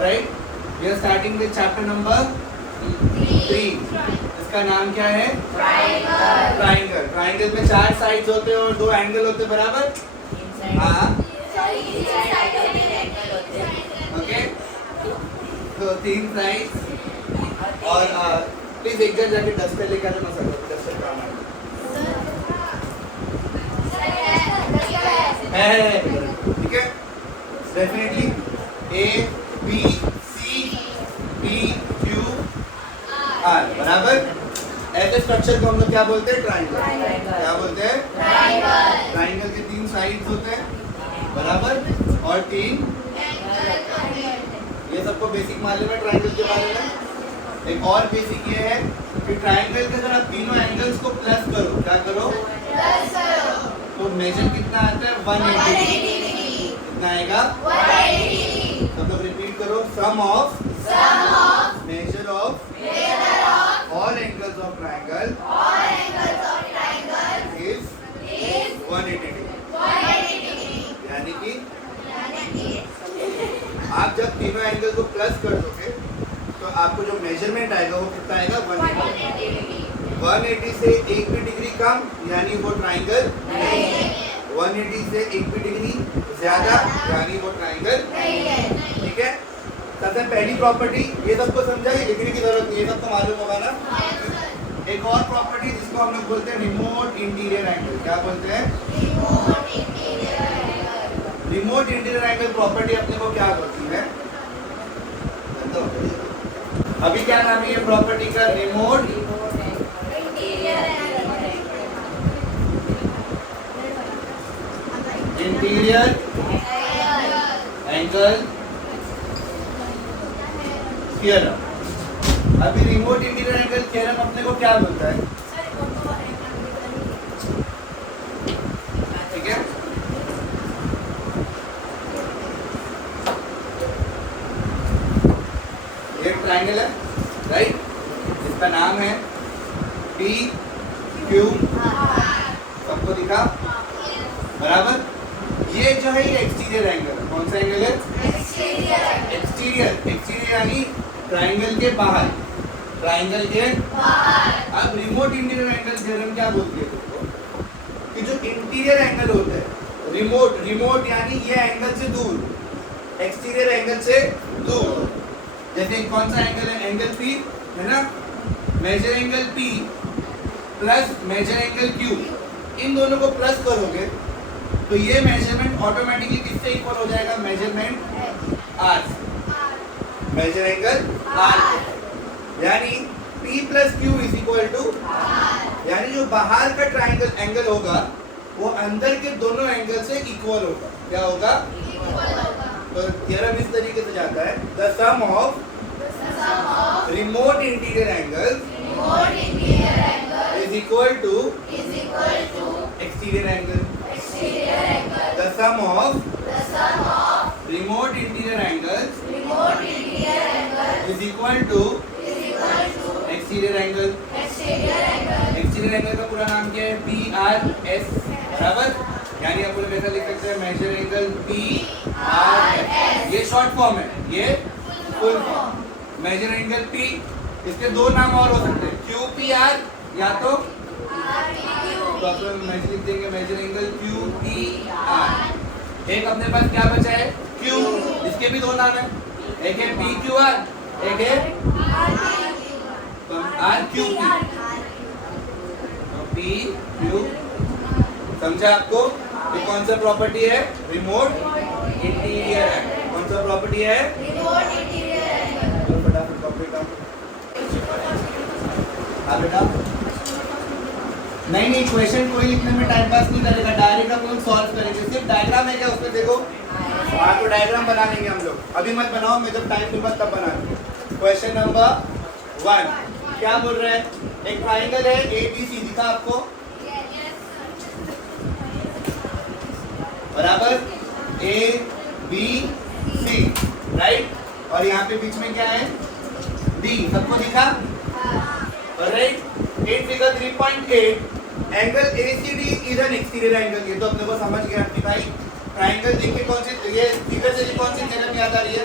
Right, we are starting with chapter number 3। इसका नाम क्या है? ट्राइंगल। ट्राइंगल, ट्राइंगल में 4 साइड्स होते हैं और 2 एंगल होते हैं, बराबर? हाँ, ओके, तो 3 साइड्स। और प्लीज एक जगह जाके डस्टर लेकर आना, मसाला डस्टर काम है, ठीक है? Definitely A B C D Q R, बराबर? ऐसे स्ट्रक्चर को हम लोग क्या बोलते हैं? ट्राइंगल। क्या बोलते हैं? ट्राइंगल। ट्राइंगल के 3 साइड्स होते हैं, बराबर? और 3, ये सबको बेसिक मालूम है ट्राइंगल के बारे में। एक और बेसिक ये है कि ट्राइंगल के अगर आप तीनों एंगल्स को प्लस करो, क्या करो? प्लस करो, तो मेजर कितना आता है? 180 डिग्री। कितना आएगा? 180। तो अब रिपीट करो, sum of measure of all angles of triangle is 180 degree। यानी कि आप जब तीनों एंगल को प्लस कर दोगे तो आपको जो मेजरमेंट आएगा वो कितना आएगा? 180। 180 से एक भी डिग्री कम यानी वो ट्राइंगल नहीं है, 180 से एक भी डिग्री ज्यादा यानी वो ट्राइंगल नहीं है, ठीक है? सबसे पहली प्रॉपर्टी, ये सबको समझा, ये लिखने की जरूरत नहीं है, सबको मालूम होगा ना? एक और प्रॉपर्टी जिसको हम लोग बोलते हैं रिमोट इंटीरियर एंगल। क्या बोलते हैं? रिमोट इंटीरियर एंगल प्रॉपर्टी अपने को क्या बोलती है? अभी क्या नाम है ये प्रॉपर्टी का? Remote interior angle theorem. अभी रिमोट इंटीरियर एंगल थ्योरम अपने को क्या बोलता है? ठीक है, ये ट्राइंगल है, राइट? इसका नाम है पी क्यू, सबको दिखा, बराबर? ये जो है ये एक्सटीरियर एंगल है। कौन सा एंगल है? एक्सटीरियर। एक्सटीरियर यानी ट्राइंगल के बाहर, ट्राइंगल के बाहर। अब रिमोट इंटीरियर एंगल थ्योरम क्या बोलती है तुमको? कि जो इंटीरियर एंगल होता है, रिमोट यानी ये एंगल से दूर, एक्सटीरियर एंगल से दूर। जैसे कौन सा एंगल है? एंगल पी है ना, measure angle P plus measure angle Q, इन दोनों को प्लस करोगे तो ये मेजरमेंट ऑटोमेटिकली किससे इक्वल हो जाएगा? Measurement R, measure angle R, यानी P plus Q is equal to, यानी जो बाहर का ट्राइंगल एंगल होगा वो अंदर के दोनों एंगल से इक्वल होगा। क्या होगा? तो थ्योरम इस तरीके से जाता है, the sum of remote interior angle is equal to exterior angle. The sum of remote interior angles is equal to exterior angle। exterior angle का पूरा नाम क्या है? PRS, बराबर? यानी आप लोग ऐसा लिख सकते हैं, मेजर एंगल PRS। ये शॉर्ट फॉर्म है, ये full form. Measure angle P, इसके 2 नाम और हो सकते हैं, QPR या तो मेजर लिख देंगे, मेजर एंगल QPR। एक अपने पास क्या बचा है? Q, इसके भी 2 नाम है, एक है PQR, एक है RQP। तो PQ, समझा आपको? ये कौन सा प्रॉपर्टी है? Remote interior angle. कौन सा प्रॉपर्टी है? Remote interior angle. फटाफट कॉपी का बेटा, नहीं क्वेश्चन कोई लिखने में टाइम पास नहीं करेगा, डायरेक्ट हम लोग सॉल्व करेंगे। सिर्फ डायग्राम है क्या उसमें? देखो, आपको डायग्राम बना लेंगे हम लोग, अभी मत बनाओ, मैं जब टाइम दूंगा तब बनाऊंगा। क्वेश्चन नंबर 1 क्या बोल रहा है? एक ट्राइंगल है ABC, दिखा आपको, बराबर? ABC, right? और यहाँ पे बीच में क्या है? D, सबको दिखा, right? In figure 3.8 angle ACD is an exterior angle. ये तो अपने को समझ गया अपनी भाई, ट्राइंगल देख के कौन सी, ये फिगर से कौन सी थ्योरम याद आ रही है?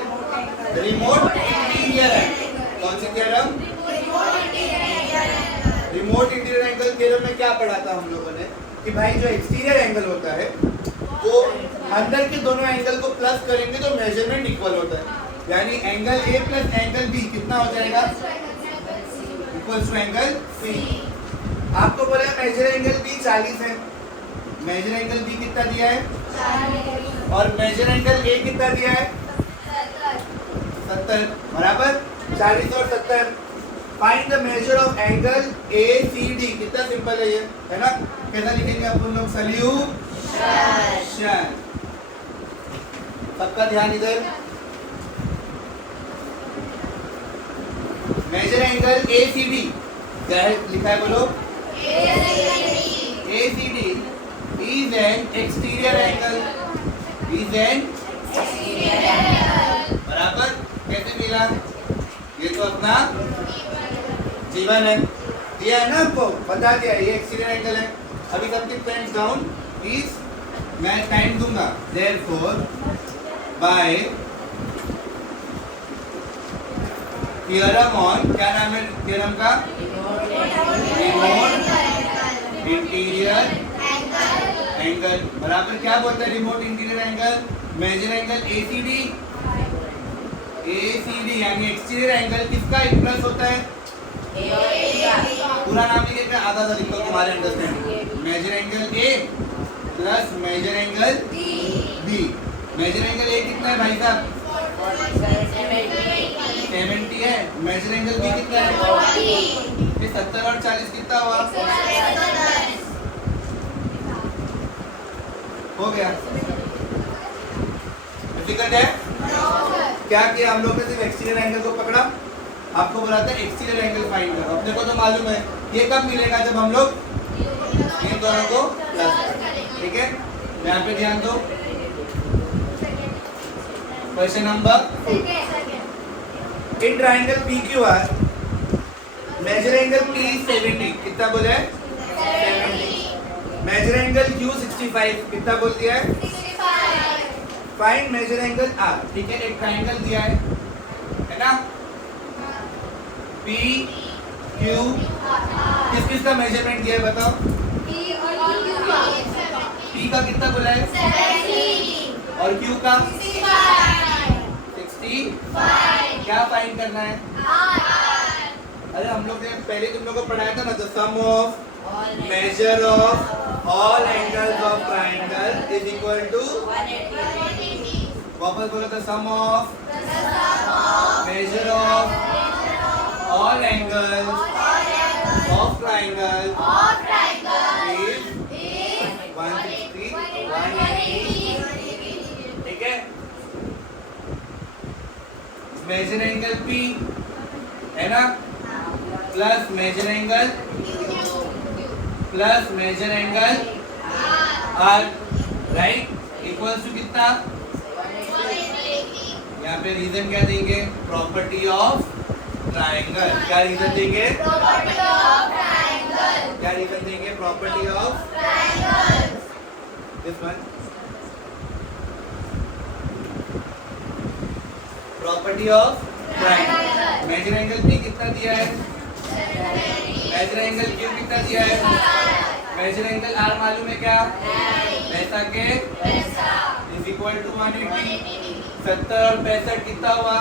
Remote interior angle. कौन सी theorem? Remote interior angle theorem में क्या पढ़ा था हम लोगों ने कि भाई जो एक्सटीरियर एंगल होता है वो अंदर के दोनों एंगल को प्लस करेंगे तो मेजरमेंट इक्वल होता है, यानी angle A plus angle B कितना हो जाएगा? Equals to angle C. आपको बोला मेजर एंगल बी 40 है, मेजर एंगल बी कितना दिया है? 40। और मेजर एंगल ए कितना दिया है? 70। बराबर 40 और 70। Find the measure of angle ACD। कितना सिंपल है ये, है ना? कैसा लिखेंगे अपन लोग? सॉल्यूशन। सबका ध्यान इधर। मेजर एंगल ACD क्या है लिखा है? बोलो। ACD is an exterior angle. Is an exterior angle. बराबर कैसे मिला? ये तो अपना जीवन है, दिया है ना आपको, बता दिया ये एक्सटीरियर एंगल है। अभी सबके पेन्स डाउन प्लीज, मैं टाइम दूंगा। Therefore by theorem on, क्या नाम है थ्योरम का? Remote interior angle. बराबर क्या बोलता है remote interior angle? Measure angle ACD। ACD यानी एक्सटीरियर एंगल किसका इक्वल्स होता है? पूरा नाम लिखेगा, आधा आधा लिखो तुम्हारे understanding. Measure angle A plus measure angle B। Measure angle A कितना है भाई साहब? 70 है। मेजर एंगल B कितना है? 40। ये 70 और 40 कितना हुआ? हो गया। डिफिकल्ट है? क्या किया हम लोग ने? सिर्फ एक्सटीरियर एंगल को पकड़ा, आपको बोला था एक्सटीरियर एंगल फाइंड करो। अपने को तो मालूम है ये कब मिलेगा? जब हम लोग इन दोनों को प्लस करें। ठीक है, यहाँ पे ध्यान दो। Question number in triangle PQR measure angle P 70 कितना बोले? 70। मेजर एंगल Q 65 कितना बोल दिया है? 65। Find measure angle R। ठीक है, एक ट्राइंगल दिया है ना? P Q किस किस का मेजरमेंट दिया है बताओ? P का कितना बोला है? 70। और Q का 65। क्या फाइंड करना है? अरे हम लोग ने पहले तुम लोग को पढ़ाया था ना, the sum of measure of all angles of triangle is equal to 180। वापस बोलो, the sum of measure of all angles of triangle is 160 180। ठीक है, मेजर एंगल P है ना plus measure angle R, right, equals to कितना? यहाँ पे reason क्या देंगे? Property of triangle. क्या रीजन देंगे? Property of triangle. क्या रीजन देंगे? Property of triangle. This one property of triangle. Measure angle P कितना दिया है? मेजर एंगल Q कितना दिया है? मेजर एंगल R मालूम है क्या? पैसा के इज इक्वल टू 180। 70 और 65 कितना हुआ?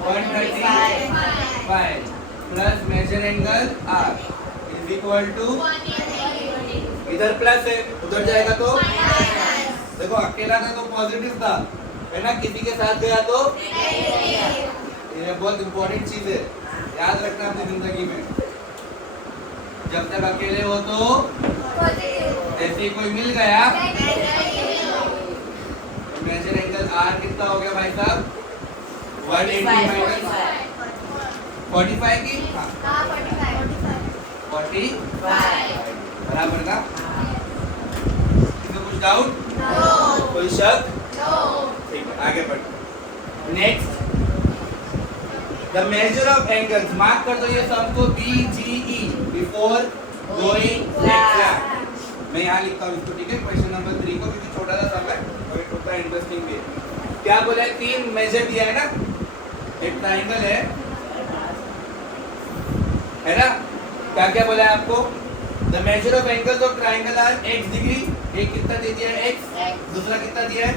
135 plus measure angle R is equal to, इधर प्लस है उधर जाएगा तो देखो, अकेला था तो पॉजिटिव था, है ना? किसी के साथ गया तो ये बहुत इंपॉर्टेंट चीज है, याद रखना अपनी जिंदगी में। जब तक अकेले हो तो जैसे कोई मिल गया। मेजर एंगल R कितना हो गया भाई साहब? 180 माइनस 45 की 45 बराबर ना? कुछ डाउट? कोई शक? ठीक है, आगे बढ़। Next, the measure of angles, mark कर दो ये सम को BGE बिफोर गोइंग एग्जाम। मैं यहाँ लिखता हूँ इसको, ठीक है? क्वेश्चन नंबर 3 को, क्योंकि छोटा सा सम है। थोड़ा इंटरेस्टिंग भी है। क्या बोला है, 3 मेजर दिया है ना, एक ट्राइंगल है ना, क्या क्या बोला है आपको, the measure of angles of triangle are x degree, एक कितना दे दिया है x, दूसरा कितना दिया है,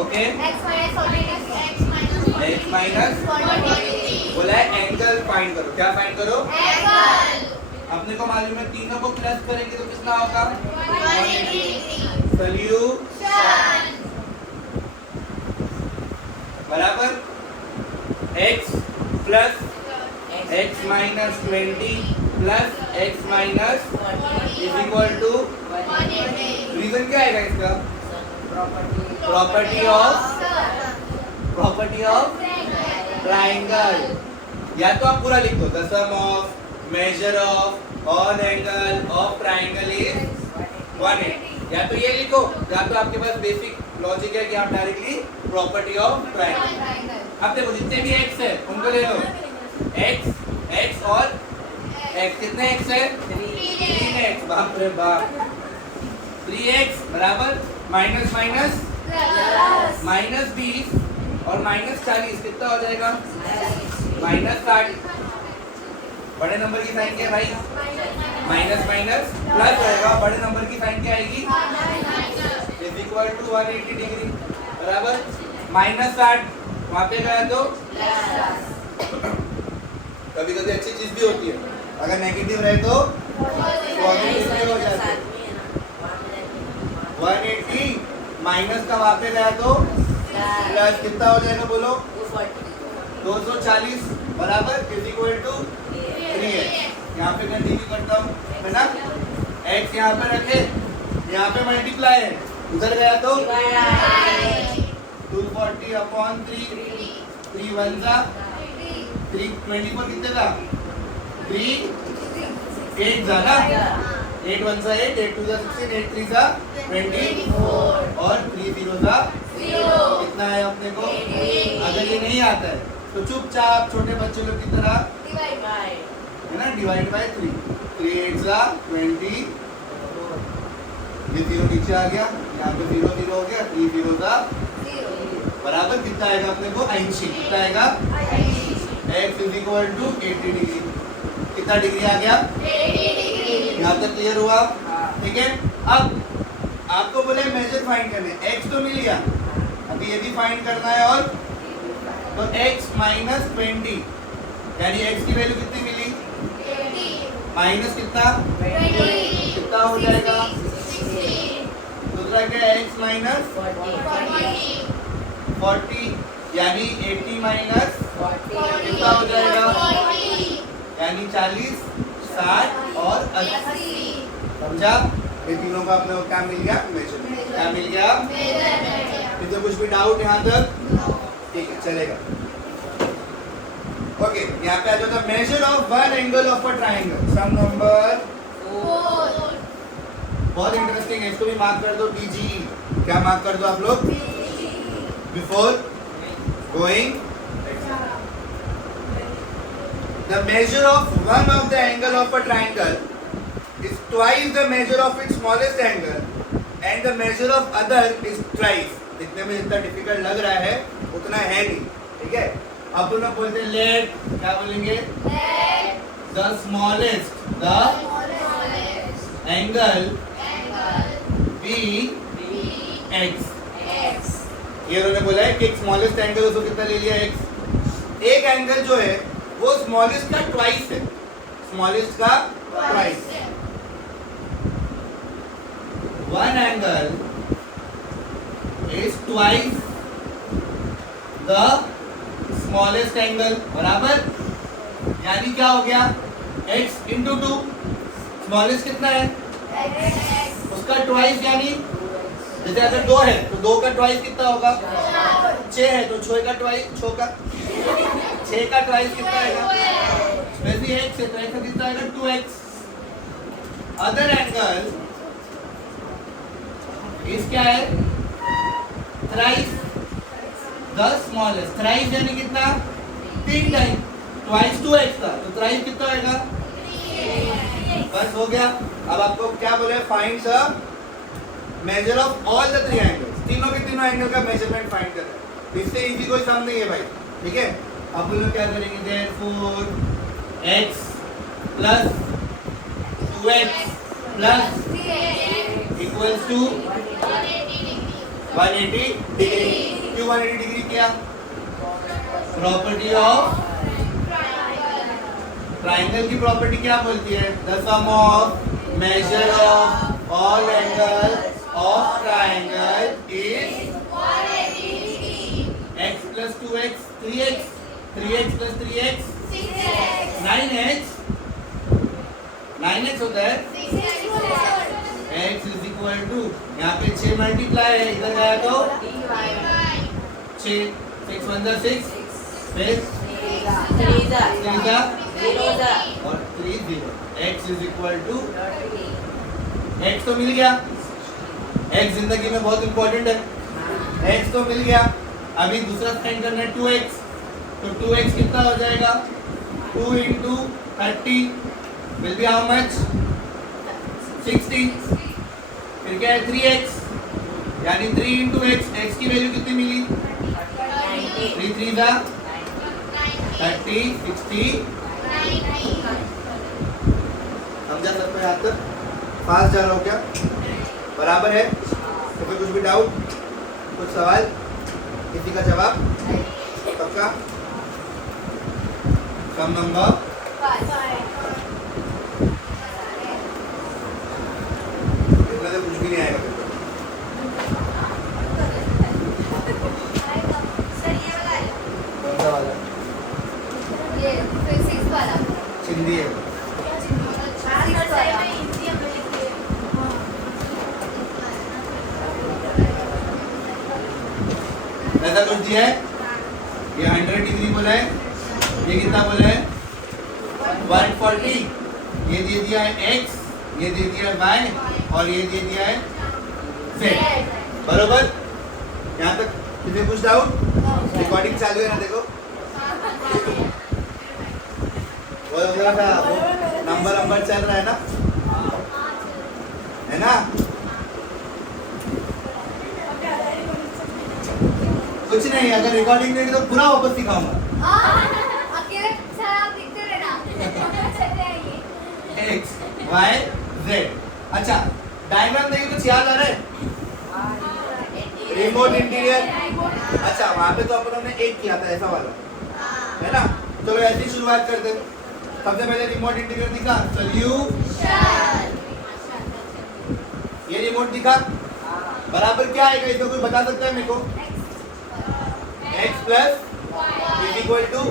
ओके x माइनस बोला है एंगल फाइंड करो, क्या फाइंड करो, अपने को मालूम है तीनों को प्लस करेंगे तो कितना होगा, सॉल्यूशन बराबर x plus x minus 20 plus x minus is equal to, reason क्या आएगा इसका, प्रॉपर्टी ऑफ ट्राइंगल, या तो आप पूरा लिख दो, the sum of measure of all angle of triangle is 180, या तो ये लिखो, या तो आपके पास बेसिक लॉजिक है कि आप डायरेक्टली प्रॉपर्टी ऑफ ट्राइंगल, अब देखो जितने भी x है उनको ले लो, x और x, कितने x है, 3x, बाप रे बाप, 3x बराबर माइनस माइनस माइनस 20 और माइनस 40 कितना हो जाएगा, माइनस 60, बड़े नंबर की साइन क्या है भाई, माइनस माइनस प्लस रहेगा, बड़े नंबर की साइन क्या आएगी, इज इक्वल टू 180 डिग्री बराबर माइनस 60, वहां पे गया तो कभी कभी अच्छी चीज भी होती है, अगर नेगेटिव रहे तो पॉजिटिव हो जाता है, 180 माइनस का वहां पे गया तो प्लस कितना हो जाएगा बोलो, 240 बराबर इज इक्वल टू 3x, यहाँ पे कंटिन्यू करता हूँ है ना, x यहाँ पे रखे, यहाँ पे मल्टीप्लाई है, उधर गया तो 240 अपॉन 3, 3 1 जा 3, 24 कितने का, 3 8 जा ना, 8 1 जा 8, 8 2 जा 16, 8 3 जा 24 और 3 0 जा 0, कितना है अपने को, अगर ये नहीं आता है तो चुपचाप छोटे बच्चे लोग की तरह है ना, डिवाइड बाय 3, 3 8 जा 20, ये 0 नीचे आ गया, यहाँ पे 0 0 हो गया, 3 0 जा 0 बराबर कितना आएगा अपने को, 80, कितना आएगा, x is equal to 80 degree, कितना डिग्री आ गया, 80 डिग्री, यहाँ तक क्लियर हुआ, ठीक है। अब आपको बोले मेजर फाइंड करने, x तो मिल गया, अभी ये भी फाइंड करना है, और तो x माइनस 20 यानी x की वैल्यू कितनी मिली, माइनस कितना, कितना हो जाएगा, दूसरा क्या है, x माइनस 40 यानी 80 माइनस कितना हो जाएगा, यानी 40 60 और 80, समझा, ये तीनों का अपने को क्या मिल गया, मेजरमेंट, क्या मिल गया, तो कुछ भी डाउट यहाँ तक, ठीक है चलेगा, ओके। यहाँ पे आ जाओ, the measure of one angle of a triangle, sum number 4, बहुत इंटरेस्टिंग है, इसको भी मार्क कर दो, DG, क्या मार्क कर दो आप लोग, before going, the measure of one of the angle of a triangle is twice the measure of its smallest angle and the measure of other is thrice, दिखने में जितना डिफिकल्ट लग रहा है उतना है नहीं, ठीक है। अब लोग बोलते हैं लेट, क्या बोलेंगे, the smallest angle be x, ये उन्होंने बोला है कि एक स्मॉलेस्ट एंगल उसको कितना ले लिया, x, एक एंगल जो है वो स्मॉलेस्ट का ट्वाइस है, स्मॉलेस्ट का twice, one angle is twice the smallest angle बराबर, यानी क्या हो गया, x इंटू 2, स्मॉलेस्ट कितना है, उसका ट्वाइस, यानी जैसे अगर 2 है तो 2 का ट्वाइस कितना होगा, 6 है तो 6 का ट्वाइस, 6 का ट्वाइस कितना आएगा, वैसे x है तो x का कितना आएगा, 2x, अदर एंगल इस क्या है, थ्राइस द स्मॉलेस्ट, थ्राइस यानी कितना, 3 टाइम, ट्वाइस 2x था तो थ्राइस कितना आएगा, 3x, बस हो गया। अब आपको क्या बोले, find the measure of all the three angles, तीनों के तीनों एंगल का मेजरमेंट फाइंड करना है। इससे इजी कोई सम नहीं है भाई, ठीक है। अब हम लोग क्या करेंगे, therefore x plus 2x plus equals to 180 degree. क्यों 180 डिग्री किया? प्रॉपर्टी ऑफ ट्राइंगल की प्रॉपर्टी क्या बोलती है? The sum of measure of all angle of triangle is x plus 2x 3x, 3x plus 3x 9x होता है। x is equal to, यहाँ पे 6 मल्टीप्लाई है, इधर गया तो 6, 6 1 6, फिर 3 और 3 0। x is equal to, x तो मिल गया, x जिंदगी में बहुत इंपॉर्टेंट है, x तो मिल गया। अभी दूसरा फाइंड करना है 2x, तो 2x कितना हो जाएगा? 2 into 30 will be how much? 60। फिर क्या है 3x, यानी 3 into x, x की वैल्यू कितनी मिली? 3 3 जा 30 60। समझा सबको यहाँ तक? पास जा रहा हो क्या? बराबर है? तो फिर कुछ भी डाउट, कुछ सवाल, किसी का जवाब? सबका? सम नंबर 5 इसमें से कुछ भी नहीं आएगा। कौन सा वाला? ये फिजिक्स वाला हिंदी है। ऐसा कुछ दिया है, ये 100 डिग्री बोला है, ये कितना बोला है? 140। ये दे दिया है x, ये दे दिया है y और ये दे दिया है z। बरोबर? यहाँ तक किसी कुछ डाउट? रिकॉर्डिंग चालू है ना, देखो वो नंबर चल रहा है ना? कुछ नहीं, अगर रिकॉर्डिंग नहीं तो पूरा वापस सिखाऊंगा। अकेले सर आप दिखते रहना। x y z। अच्छा, डायग्राम देखिए, कुछ याद आ रहा है? Remote interior. अच्छा, वहां पे तो अपन ने एक किया था ऐसा वाला, है ना? चलो ऐसी शुरुआत करते हैं। सबसे पहले रिमोट इंटीरियर दिखा, सॉल्यूशन। ये रिमोट दिखा, बराबर क्या आएगा? इसको कोई बता सकता है मेरे को? x plus is equal to,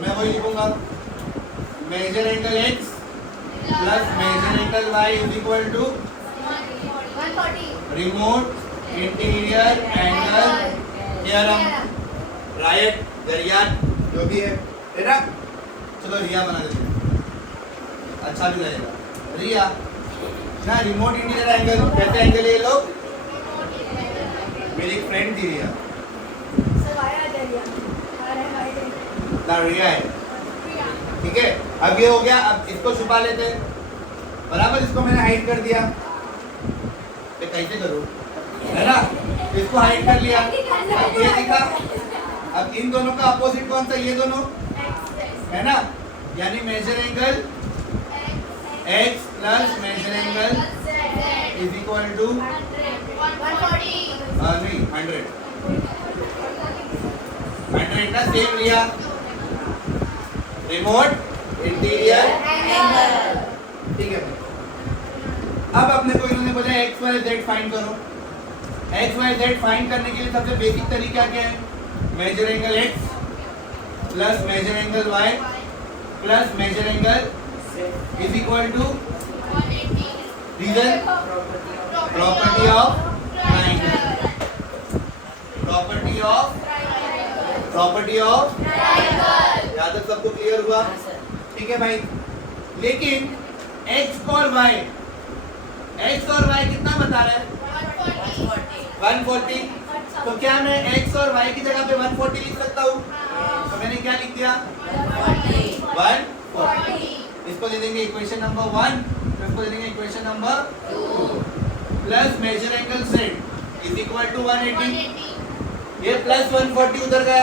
मैं वही लिखूंगा, measure angle x plus measure angle y is equal to 140 remote interior angle theorem, right? दरियान जो भी है ना? चलो रिया बना देते हैं, अच्छा भी लगेगा। रिया ना, रिमोट इंटीरियर एंगल कैसे एंगल है ये लोग? मेरी फ्रेंड थी रिया, ना रिया है, ठीक है। अब ये हो गया, अब इसको छुपा लेते हैं, बराबर? इसको मैंने हाइड कर दिया, ये कैसे करूं, है ना? इसको हाइड कर लिया, अब ये दिखा। अब इन दोनों का अपोजिट कौन सा? ये दोनों, है ना? यानी measure angle x plus measure angle is equal to 100 का सेम लिया, रिमोट इंटीरियर एंगल, ठीक है। अब अपने को इन्होंने बोला x y z फाइंड करो। x y z फाइंड करने के लिए सबसे बेसिक तरीका क्या है? Measure angle x plus measure angle y plus measure angle is equal to reason property of triangle, property of triangle. यहाँ तक सबको क्लियर हुआ? ठीक है भाई। लेकिन x और y कितना बता रहा है? 140। तो क्या मैं x और y की जगह पे 140 लिख सकता हूँ? तो मैंने क्या लिख दिया? 140। इसको दे देंगे इक्वेशन नंबर 1, इसको दे देंगे equation number 2। Plus measure angle z is equal to 180। ये प्लस 140 उधर गया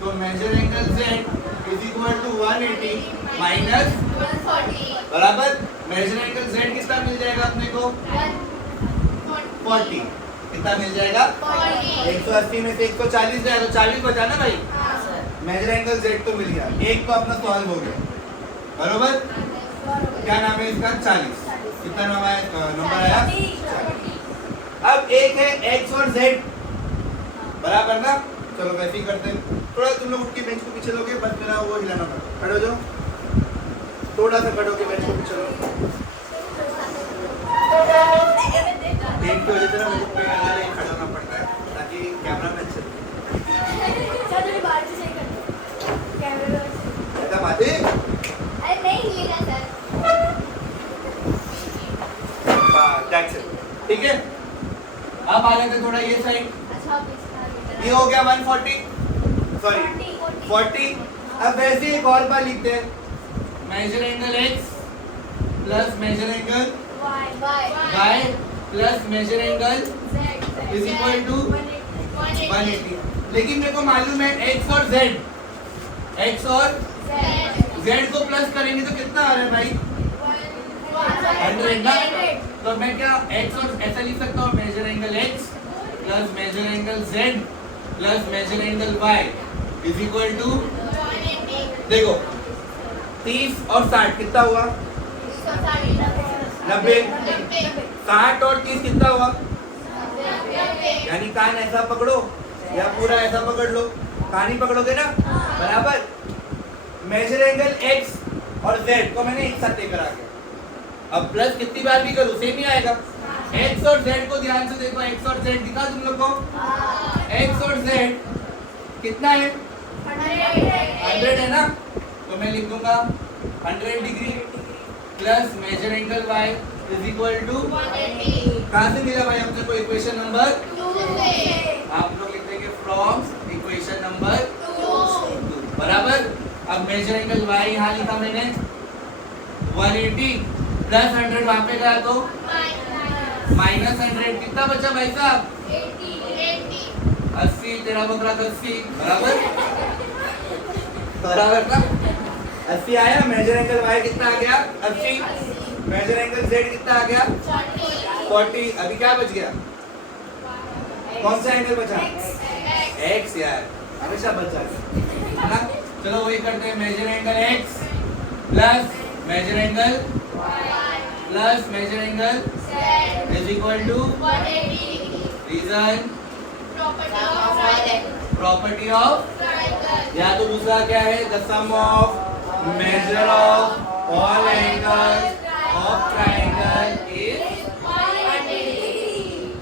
तो measure angle z is equal to 180 minus बराबर मेजर एंगल जेड कितना मिल जाएगा अपने को 40। कितना मिल जाएगा 180 में से 140 जाएगा तो 40 बचा ना भाई। मेजर एंगल जेड तो मिल गया, एक तो अपना सॉल्व हो गया बरोबर। क्या नाम है इसका 40। कितना नाम आया नंबर आया 40। अब एक है x और z बराबर ना। चलो वैसे ही करते हैं। थोड़ा तुम लोग उठ के बेंच को पीछे लोगे, बस मेरा वो हिलाना पड़ेगा। खड़े हो जाओ, थोड़ा सा खड़े होके बेंच को पीछे लो। डेट की वजह से ना मुझे खड़ा होना पड़ता है ताकि कैमरा में अच्छे ऐसा बात है। अरे नहीं हिलेगा सर। That's it। ठीक है, अब आ जाते थोड़ा ये साइड। अच्छा ये हो गया 140 सॉरी 40। अब वैसे एक और बार लिखते हैं, measure angle x plus measure angle y plus measure angle is equal to 180। लेकिन मेरे को मालूम है x और z को प्लस करेंगे तो कितना आ रहा है भाई 100 ना। तो मैं क्या x और ऐसा लिख सकता हूँ, measure angle x plus measure angle z plus measure angle y is equal to, देखो 30 और 60 कितना हुआ 90। 60 और 30 कितना हुआ, यानी कान ऐसा पकड़ो या पूरा ऐसा पकड़ लो, कान ही पकड़ोगे ना बराबर। मेजर एंगल x और z को मैंने एक साथ लेकर आ गया। अब प्लस कितनी बार भी करूं सेम ही आएगा। x और z को ध्यान से देखो, x और z दिखा तुम लोग को। x और z कितना है 100 है ना, तो मैं लिख दूंगा 100 degree plus measure angle y is equal to, कहां से मिला भाई हमसे को इक्वेशन नंबर 2। आप लोग लिख देंगे फ्रॉम इक्वेशन नंबर 2 बराबर। अब मेजर एंगल y यहाँ लिखा मैंने 180 प्लस 100 वहां पे गया तो माइनस 100 कितना बचा भाई साहब 80। तेरा बकरा 80 बराबर बराबर ना 80 आया। मेजर एंगल y कितना आ गया 80। मेजर एंगल z कितना आ गया 40। अभी क्या बच गया, कौन सा एंगल बचा x यार, हमेशा बचा है ना। चलो वही करते हैं, measure angle x plus measure angle plus measure angle is equal to reason property of, या तो दूसरा क्या है the sum of measure of all angles of triangle is 180।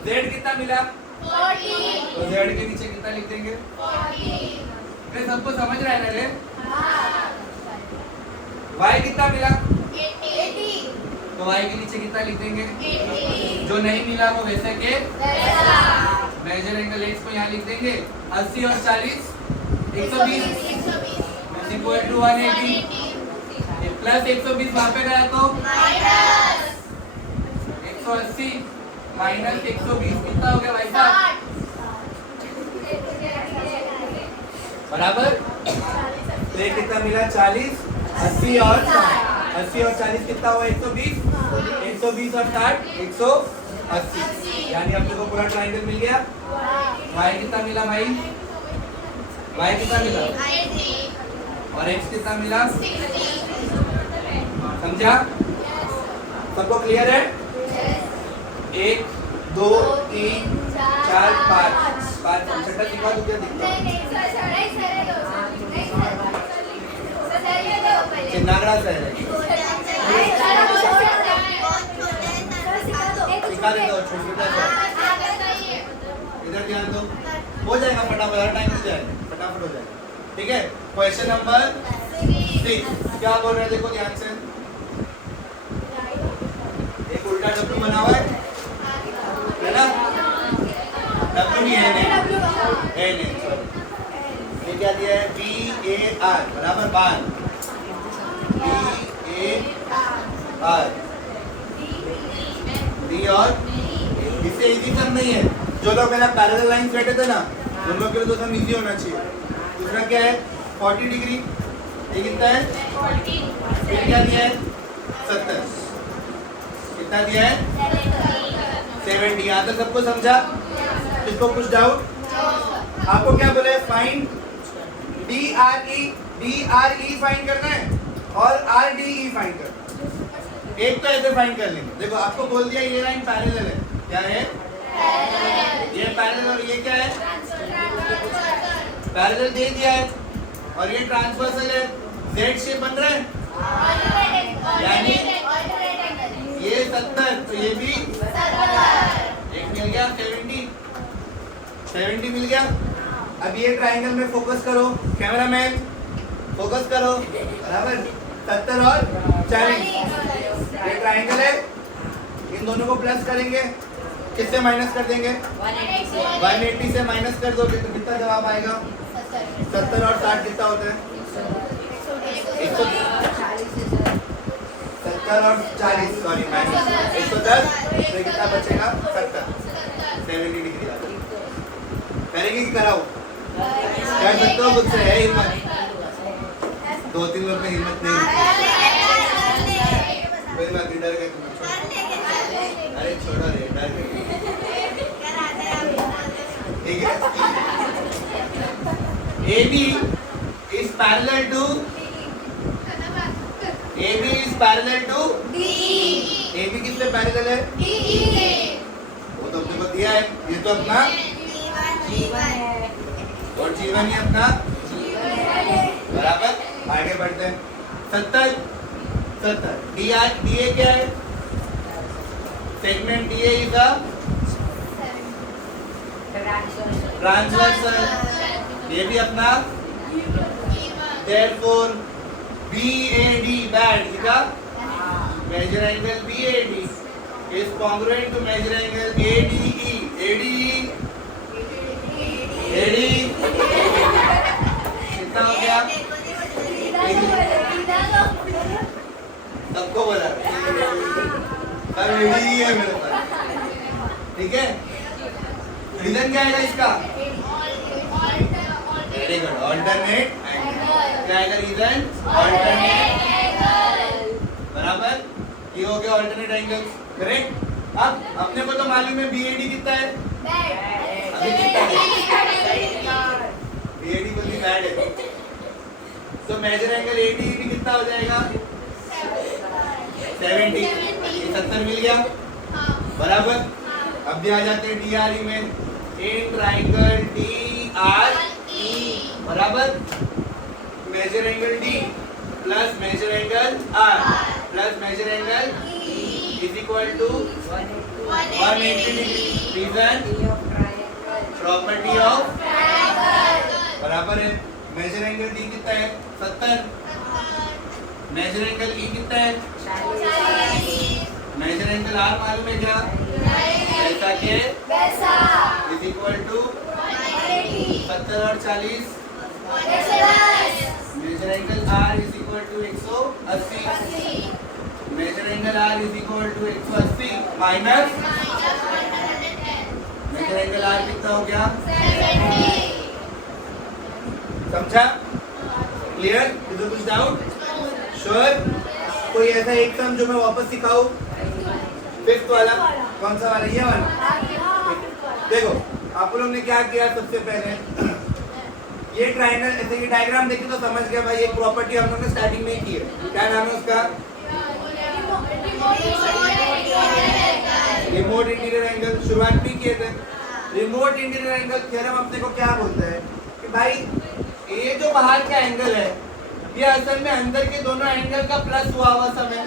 z कितना मिला 40, तो z के नीचे कितना लिख देंगे 40। ये सबको समझ रहा है ना रे। y कितना मिला 80, तो y के नीचे कितना लिख देंगे 80। जो नहीं मिला वो वैसे के मेजर एंगल x को यहाँ लिख देंगे 80 और 40 120 इक्वल टू 180 प्लस 120 वहां पे गया तो माइनस 180 माइनस 120 कितना हो गया भाई साहब बराबर। तो ये कितना मिला 40 80 और 40 कितना हुआ 120 120 और 60 180, यानी हम लोग को पूरा ट्रायंगल मिल गया। y कितना मिला भाई, y कितना मिला और x कितना मिला, समझा सबको क्लियर है। 1 2 3 4 5 छठा दिखा दूं क्या दिखता चिन्नागड़ा से है सिखा देता हूँ छोटा सा, इधर ध्यान दो हो जाएगा फटाफट, हर टाइम हो जाएगा फटाफट हो जाएगा। ठीक है, क्वेश्चन नंबर 6 क्या बोल रहे हैं देखो ध्यान से। एक उल्टा डब्ल्यू बना हुआ है ना, डब्ल्यू नहीं है नहीं ये क्या दिया है BAR बराबर बार BAR डी और इससे इजी सम नहीं है। जो लोग मेरा पैरेलल लाइन बैठे थे ना, उन लोग के लिए तो सम इजी होना चाहिए। दूसरा क्या है 40 डिग्री, ये कितना है? फिर क्या दिया है? 70। कितना दिया है? 70। यहाँ तक सबको समझा? किसको कुछ डाउट? आपको क्या बोला है? फाइंड DRE फाइंड करना है और RDE फाइंड करना है। एक तो ऐसे फाइंड कर लेंगे। देखो आपको बोल दिया ये लाइन पैरेलल है। क्या है? ये पैरेलल और ये क्या है? पैरेलल दे दिया है और ये ट्रांसवर्सल है। जेड शेप बन रहा है, यानी ये 70, तो ये भी एक मिल गया 70 मिल गया। अब ये ट्राइंगल में फोकस करो, कैमरामैन फोकस करो, बराबर 70 और 40। ये ट्राइंगल है, इन दोनों को प्लस करेंगे, किससे माइनस कर देंगे? 180 से माइनस कर दोगे तो कितना जवाब आएगा? 70 और 60 कितना होता है? 70 और 40, सॉरी माइनस 110, तो कितना बचेगा? 70 डिग्री करेंगे कि कराओ? कर सकते हो, खुद से है हिम्मत। 2-3 लोग में हिम्मत नहीं है। कोई बात नहीं, डर गए तुम। अरे छोड़ो रे, डर गए। ठीक है। AB is parallel to AB किससे पैरेलल है? वो तो अपने को दिया है। ये तो अपना और जीवन ही अपना बराबर। आगे बढ़ते हैं। 70 DA क्या है? Segment DA is a transversal, ये भी अपना। therefore BAD का measure angle BAD is congruent to measure angle ADE कितना हो गया? सबको बोला पर ADE है मेरे पास। ठीक है, रीजन क्या आएगा इसका? Very good, alternate angle. क्या आएगा रीजन? ऑल्टरनेट बराबर। ये हो गया ऑल्टरनेट एंगल, करेक्ट। अब अपने को तो मालूम है BAD कितना है? BAD बल्कि बैड है, तो मेजर एंगल ADE भी कितना हो जाएगा? 70। ये 70 मिल गया बराबर। अब भी आ जाते हैं DRE में। इन ट्राइंगल DRE बराबर measure angle D plus measure angle R plus measure angle is equal to 180 degree. Reason property of बराबर है। मेजर एंगल D कितना है? 70। मेजर एंगल E कितना है? 40। मेजर एंगल R मालूम है क्या? ऐसा के इज इक्वल टू 70 और 40। Measure angle R is equal to 180। Measure angle R is equal to 180 minus measure angle R कितना हो गया? 70। समझा? क्लियर? किसी कुछ डाउट? श्योर? कोई ऐसा एक सम जो मैं वापस सिखाऊं? 5th वाला कौन सा वाला? ये वाला। देखो आप लोग ने क्या किया सबसे पहले, ये ट्रायंगल ऐसे ये डायग्राम देखे तो समझ गया भाई। एक प्रॉपर्टी हम लोग ने स्टार्टिंग में ही की है। क्या नाम है उसका? Remote interior angle. शुरुआत भी किए थे। रिमोट इंटीरियर एंगल थ्योरम अपने को क्या बोलता है कि भाई ये जो बाहर का एंगल है ये असल में अंदर के दोनों एंगल का प्लस हुआ हुआ समय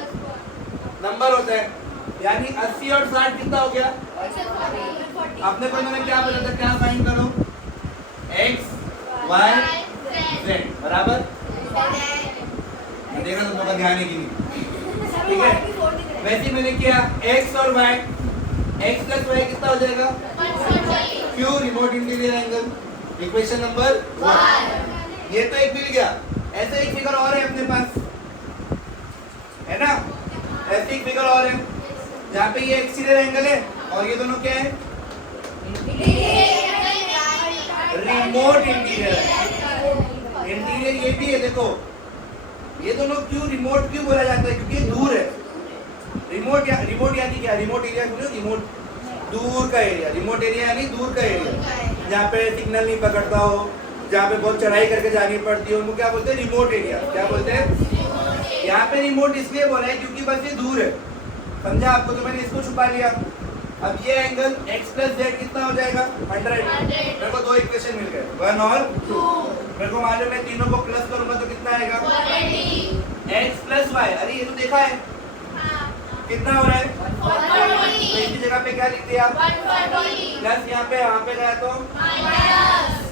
नंबर होता है। यानी 80 और 60 कितना हो गया? आपने को मैंने क्या बोला था? क्या फाइंड करो? x y z बराबर। देखा तुम लोगों का ध्यान है कि नहीं? ठीक है, वैसे मैंने किया x और y, x प्लस y कितना हो जाएगा? क्यों? Remote interior angle. Equation number 1। ये तो एक मिल गया। ऐसे एक फिगर और है अपने पास, है ना? ऐसे एक फिगर और है। जहाँ पे ये एक्सटीरियर एंगल है और ये दोनों क्या है, रिमोट इंटीरियर है। इंटीरियर ये भी है, देखो ये दोनों क्यों रिमोट क्यों बोला जाता है, क्योंकि ये दूर है। रिमोट यानी क्या, रिमोट एरिया बोलो, रिमोट दूर का एरिया, रिमोट एरिया यानी दूर का एरिया, जहाँ पे सिग्नल नहीं पकड़ता हो, जहाँ पे बहुत चढ़ाई करके जानी पड़ती है, उनको क्या बोलते हैं, रिमोट एरिया। क्या बोलते हैं, यहाँ पे रिमोट इसलिए बोला है क्योंकि बस ये दूर है, समझा आपको, तो मैंने इसको छुपा लिया। अब ये एंगल x प्लस जेड कितना हो जाएगा, 100। मेरे को दो इक्वेशन मिल गए, 1 और 2। मेरे को मालूम है तीनों को प्लस करूंगा तो कितना आएगा, x प्लस वाई। अरे ये तो देखा है कितना हो रहा है, तो इसकी जगह पे क्या लिख दिया, प्लस यहाँ पे गया तो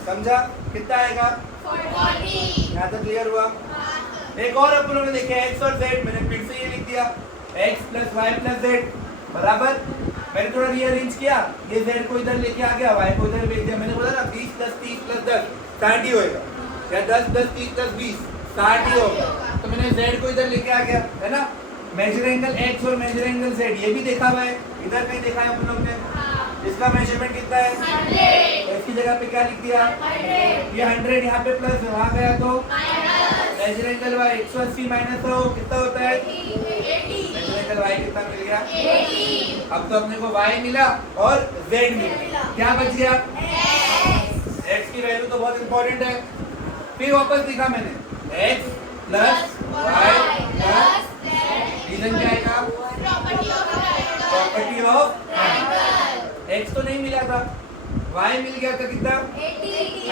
समझा, कितना आएगा, यहाँ तक क्लियर हुआ। एक और अपन लोगों ने देखा x और z, मैंने फिर से ये लिख दिया x plus y plus z बराबर। मैंने थोड़ा रीअरेंज किया, ये z को इधर लेके आ गया, y को इधर भेज दिया। मैंने बोला ना 20 10 30 प्लस 10 60 ही होएगा, या 10 10 30 10 20 60 ही होगा, तो मैंने z को इधर लेके आ गया, है ना। मेजर एंगल x और मेजर एंगल z ये भी देखा हुआ है, इधर कहीं देखा है अपन लोग ने। इसका मेजरमेंट कितना है, 100। इसकी जगह पे क्या लिख दिया, ये 100, यहाँ पे प्लस, वहाँ गया तो मेजर एंगल y 180 माइनस तो कितना होता है, मेजर एंगल y कितना मिल गया, 80। अब तो अपने को y मिला और z मिला, क्या बच गया, x की वैल्यू तो बहुत इंपॉर्टेंट है। फिर वापस लिखा मैंने x plus y plus reason क्या आएगा, प्रॉपर्टी ऑफ x तो नहीं मिला था, y मिल गया था कितना,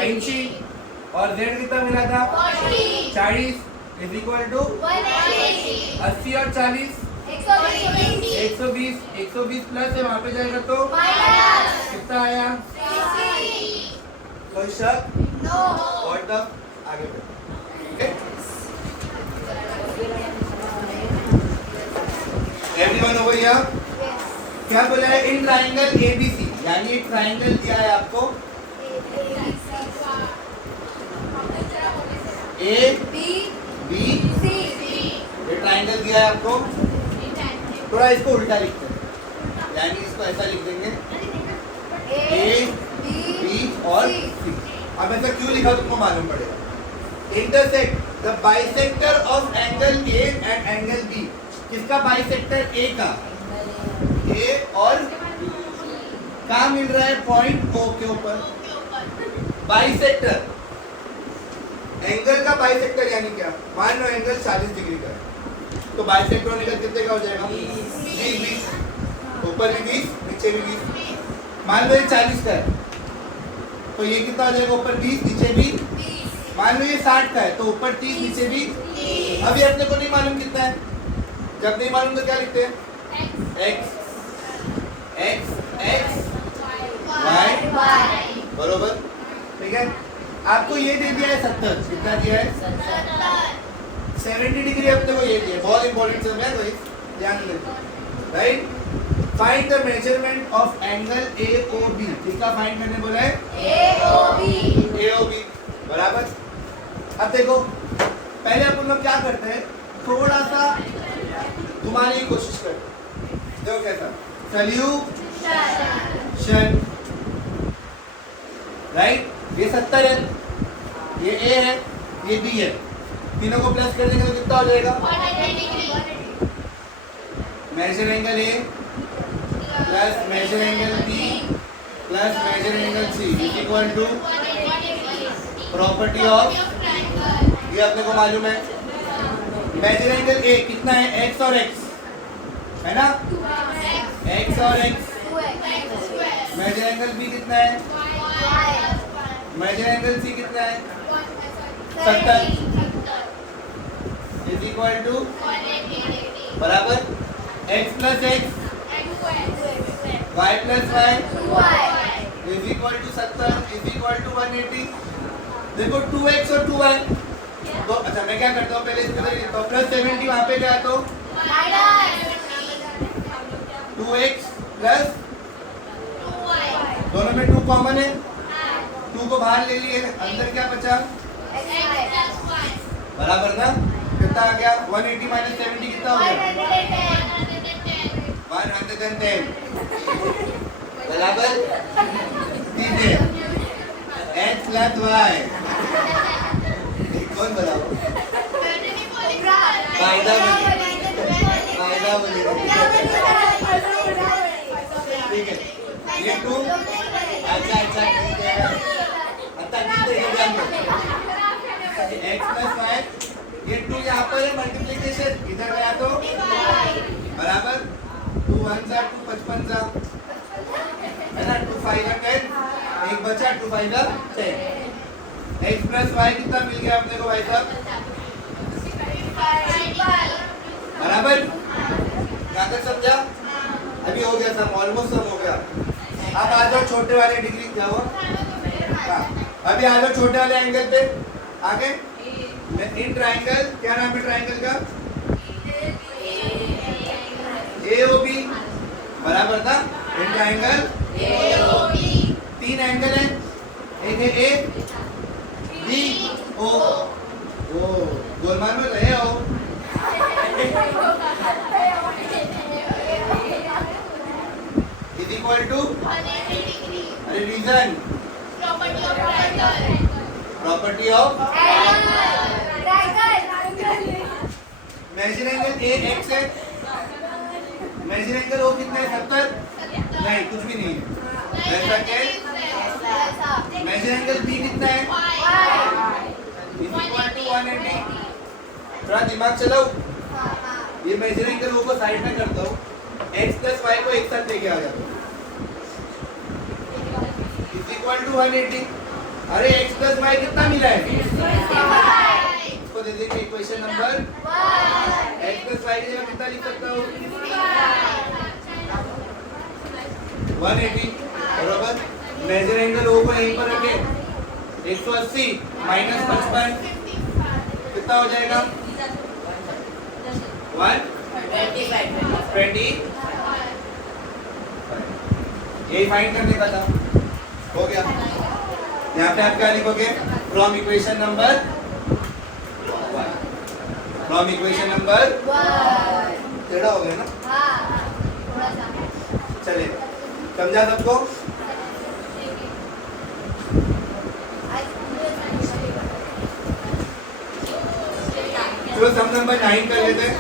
80, और z कितना मिला था, 40 इज इक्वल टू 80 और 40 120 प्लस है, वहां पे जाएगा तो कितना आया, कोई शक, और तब आगे बढ़ो। एवरीवन ओवर हियर, क्या बोला है, इन ट्राइंगल एबीसी, यानी एक ट्राइंगल दिया है आपको ए बी सी, ये ट्राइंगल दिया है आपको। थोड़ा इसको उल्टा लिखते हैं, यानी इसको ऐसा लिख देंगे ए बी और सी। अब ऐसा क्यों लिखा तुमको मालूम पड़ेगा। Intersect the bisector of angle A and angle B, किसका बाइसेक्टर, ए का, ए और कहाँ मिल रहा है, पॉइंट ओ के ऊपर। बाइसेक्टर, एंगल का बाइसेक्टर यानी क्या, मान लो एंगल 40 डिग्री का है, तो बाइसेक्टर होने का कितने का हो जाएगा, 20, ऊपर भी 20 नीचे भी 20। मान लो ये 40 का है तो ये कितना हो जाएगा, ऊपर 20 नीचे भी 20। मान लो ये 60 का है तो ऊपर 30 नीचे भी 30। अभी अपने को नहीं मालूम कितना है, जब नहीं मालूम तो क्या लिखते हैं, x y बरोबर, ठीक है। आपको ये दे दिया है 70, कितना दिया है, 70 डिग्री अपने को ये दिया है, बहुत इंपॉर्टेंट है भाई, ध्यान देना, right. Find the measurement of angle AOB, किसका फाइंड करने बोला है, AOB बराबर। अब देखो पहले अपन लोग क्या करते हैं, थोड़ा सा घुमाने की कोशिश करते हैं, देखो कैसा, सॉल्यूशन, राइट। ये 70 है, ये A है, ये B है, तीनों को प्लस कर देंगे तो कितना हो जाएगा, measure angle A plus measure angle B plus measure angle C is equal to property of, ये अपने को मालूम है। मेजर एंगल A कितना है, x और x है ना, x और x। मेजर एंगल B कितना है, मेजर एंगल C कितना है, 70 इज इक्वल टू बराबर x plus x y plus y is equal to 70 is equal to 180। देखो 2x और 2y, तो अच्छा मैं क्या करता हूँ, पहले इसके लिखता हूँ, प्लस 70 वहाँ पे गया तो 2x प्लस, दोनों में 2 कॉमन है, 2 को बाहर ले लिए, अंदर क्या बचा, बराबर ना, कितना आ गया, 180 माइनस 70 कितना हो गया, 110 बराबर सीधे x प्लस y कौन बताओ फायदा बोली ठीक है ये 2 अच्छा ठीक है आता ठीक है x प्लस y ये 2 यहाँ पर है मल्टीप्लिकेशन इधर गया तो बराबर 2 1 जा 2 55 जा है ना 2 5 10 एक बचा 2 5 10 x प्लस y कितना मिल गया अपने को भाई साहब बराबर क्या कर समझा अभी हो गया सब ऑलमोस्ट सब हो गया अब आ जाओ छोटे वाले डिग्री क्या हुआ हाँ अभी आ जाओ छोटे वाले एंगल पे आगे इन ट्रायंगल क्या नाम है ट्रायंगल का AOB बराबर था इन ट्रायंगल AOB 3 एंगल है एक है A B O ओ गोलमाल में रहे हो is equal to अरे reason property of measure angle A X है मेजर एंगल ओ कितना है 70 नहीं कुछ भी नहीं है ऐसा क्या मेजर एंगल बी कितना है इज इक्वल टू 180 थोड़ा दिमाग चलाओ ये मेजर एंगल ओ को साइड में करता हूँ x प्लस y को एक साथ लेके आ जाता हूँ इज इक्वल टू 180 अरे x प्लस y कितना मिला है इसको दे देंगे equation number 1 x plus y की जगह कितना लिख सकता हूँ 180 बराबर मेजर एंगल O को यहीं पर रखें 180 माइनस 55 कितना हो जाएगा 125 यही फाइंड करने का था हो गया यहाँ पे आप क्या लिखोगे फ्रॉम इक्वेशन नंबर 1 टेढ़ा हो गया ना चलिए समझा सबको चलो सम नंबर 9 कर लेते हैं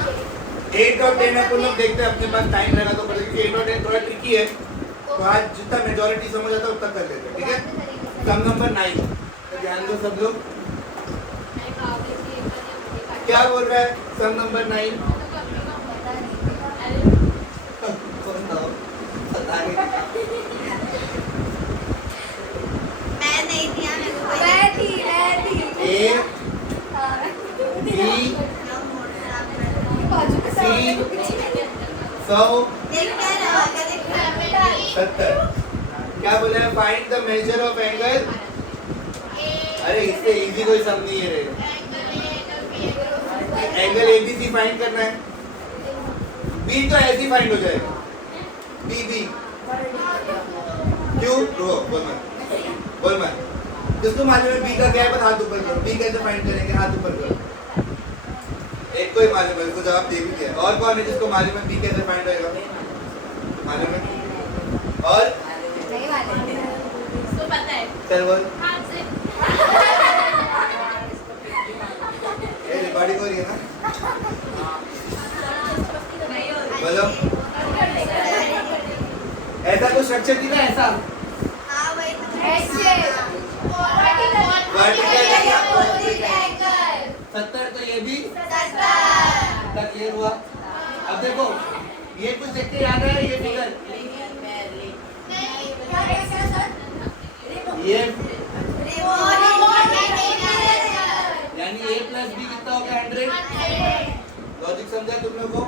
8 और 10 अपन लोग देखते हैं अपने पास टाइम रहेगा तो क्योंकि 8 और 10 थोड़ा ट्रिकी है तो आज जितना मेजॉरिटी समझ आता है उतना कर लेते हैं ठीक है सम नंबर 9 तो ध्यान दो सब लोग क्या बोल रहा है सम नंबर 9 A B C 100 70 क्या बोला है find the measure of angle अरे इससे इजी कोई सम नहीं है रे एंगल ABC फाइंड करना है B तो ऐसे ही फाइंड हो जाएगा BB क्यों बोल मत जिसको मालूम है B का क्या है हाथ ऊपर करो B कैसे फाइंड करेंगे हाथ ऊपर करो एक को ही मालूम है इसको जवाब दे भी दिया और कौन है जिसको मालूम है B कैसे फाइंड होएगा मालूम है और नहीं मालूम इसको पता है चल बोल हाथ से ये रिकॉर्डिंग हो रही है ना बोलो ऐसा कुछ स्ट्रक्चर थी ना ऐसा हां भाई ऐसे वर्टिकल 70 तो ये भी 70 क्लियर हुआ अब देखो ये कुछ देख के याद है ये फिगर ये यानी a प्लस b कितना हो गया 100 लॉजिक समझा तुम लोग को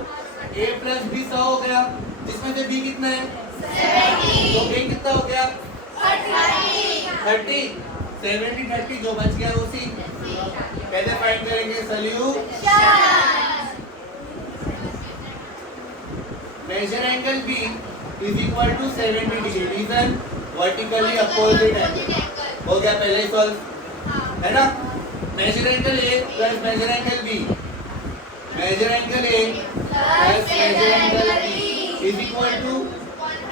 a प्लस b 100 हो गया जिसमें से b कितना है 70 तो a कितना हो गया 30 70 30 जो बच गया उसी कैसे फाइंड करेंगे solution measure angle b is equal to 70 degree reason vertically opposite angle हो गया पहले ही सॉल्व है ना measure angle a plus measure angle b measure angle a plus measure angle b is equal to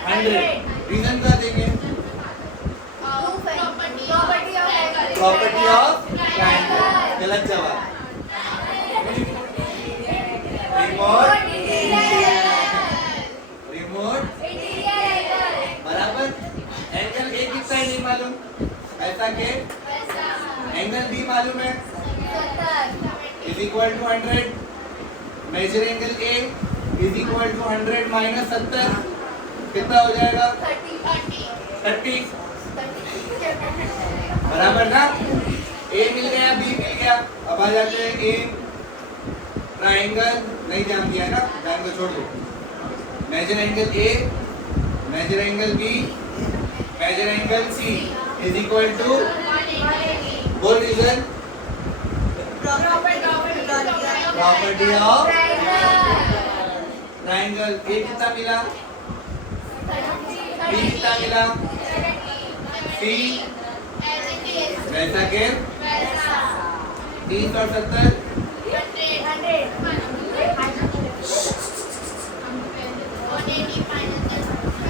100। Reason क्या देंगे? Property of triangle. गलत जवाब। रिमोट बराबर। एंगल ए कितना है नहीं मालूम, ऐसा के एंगल बी मालूम है, is equal to 100। Measure angle A is equal to 100 minus 70 कितना हो जाएगा? 30 बराबर ना। ए मिल गया, बी मिल गया। अब आ जाते हैं ए ट्रायंगल, नहीं ध्यान दिया ना, ध्यान को छोड़ दो। Measure angle A, measure angle B, measure angle C is equal to बोल reason property of triangle. A कितना मिला? बी कितना मिला? सी वैसा के 30 और 70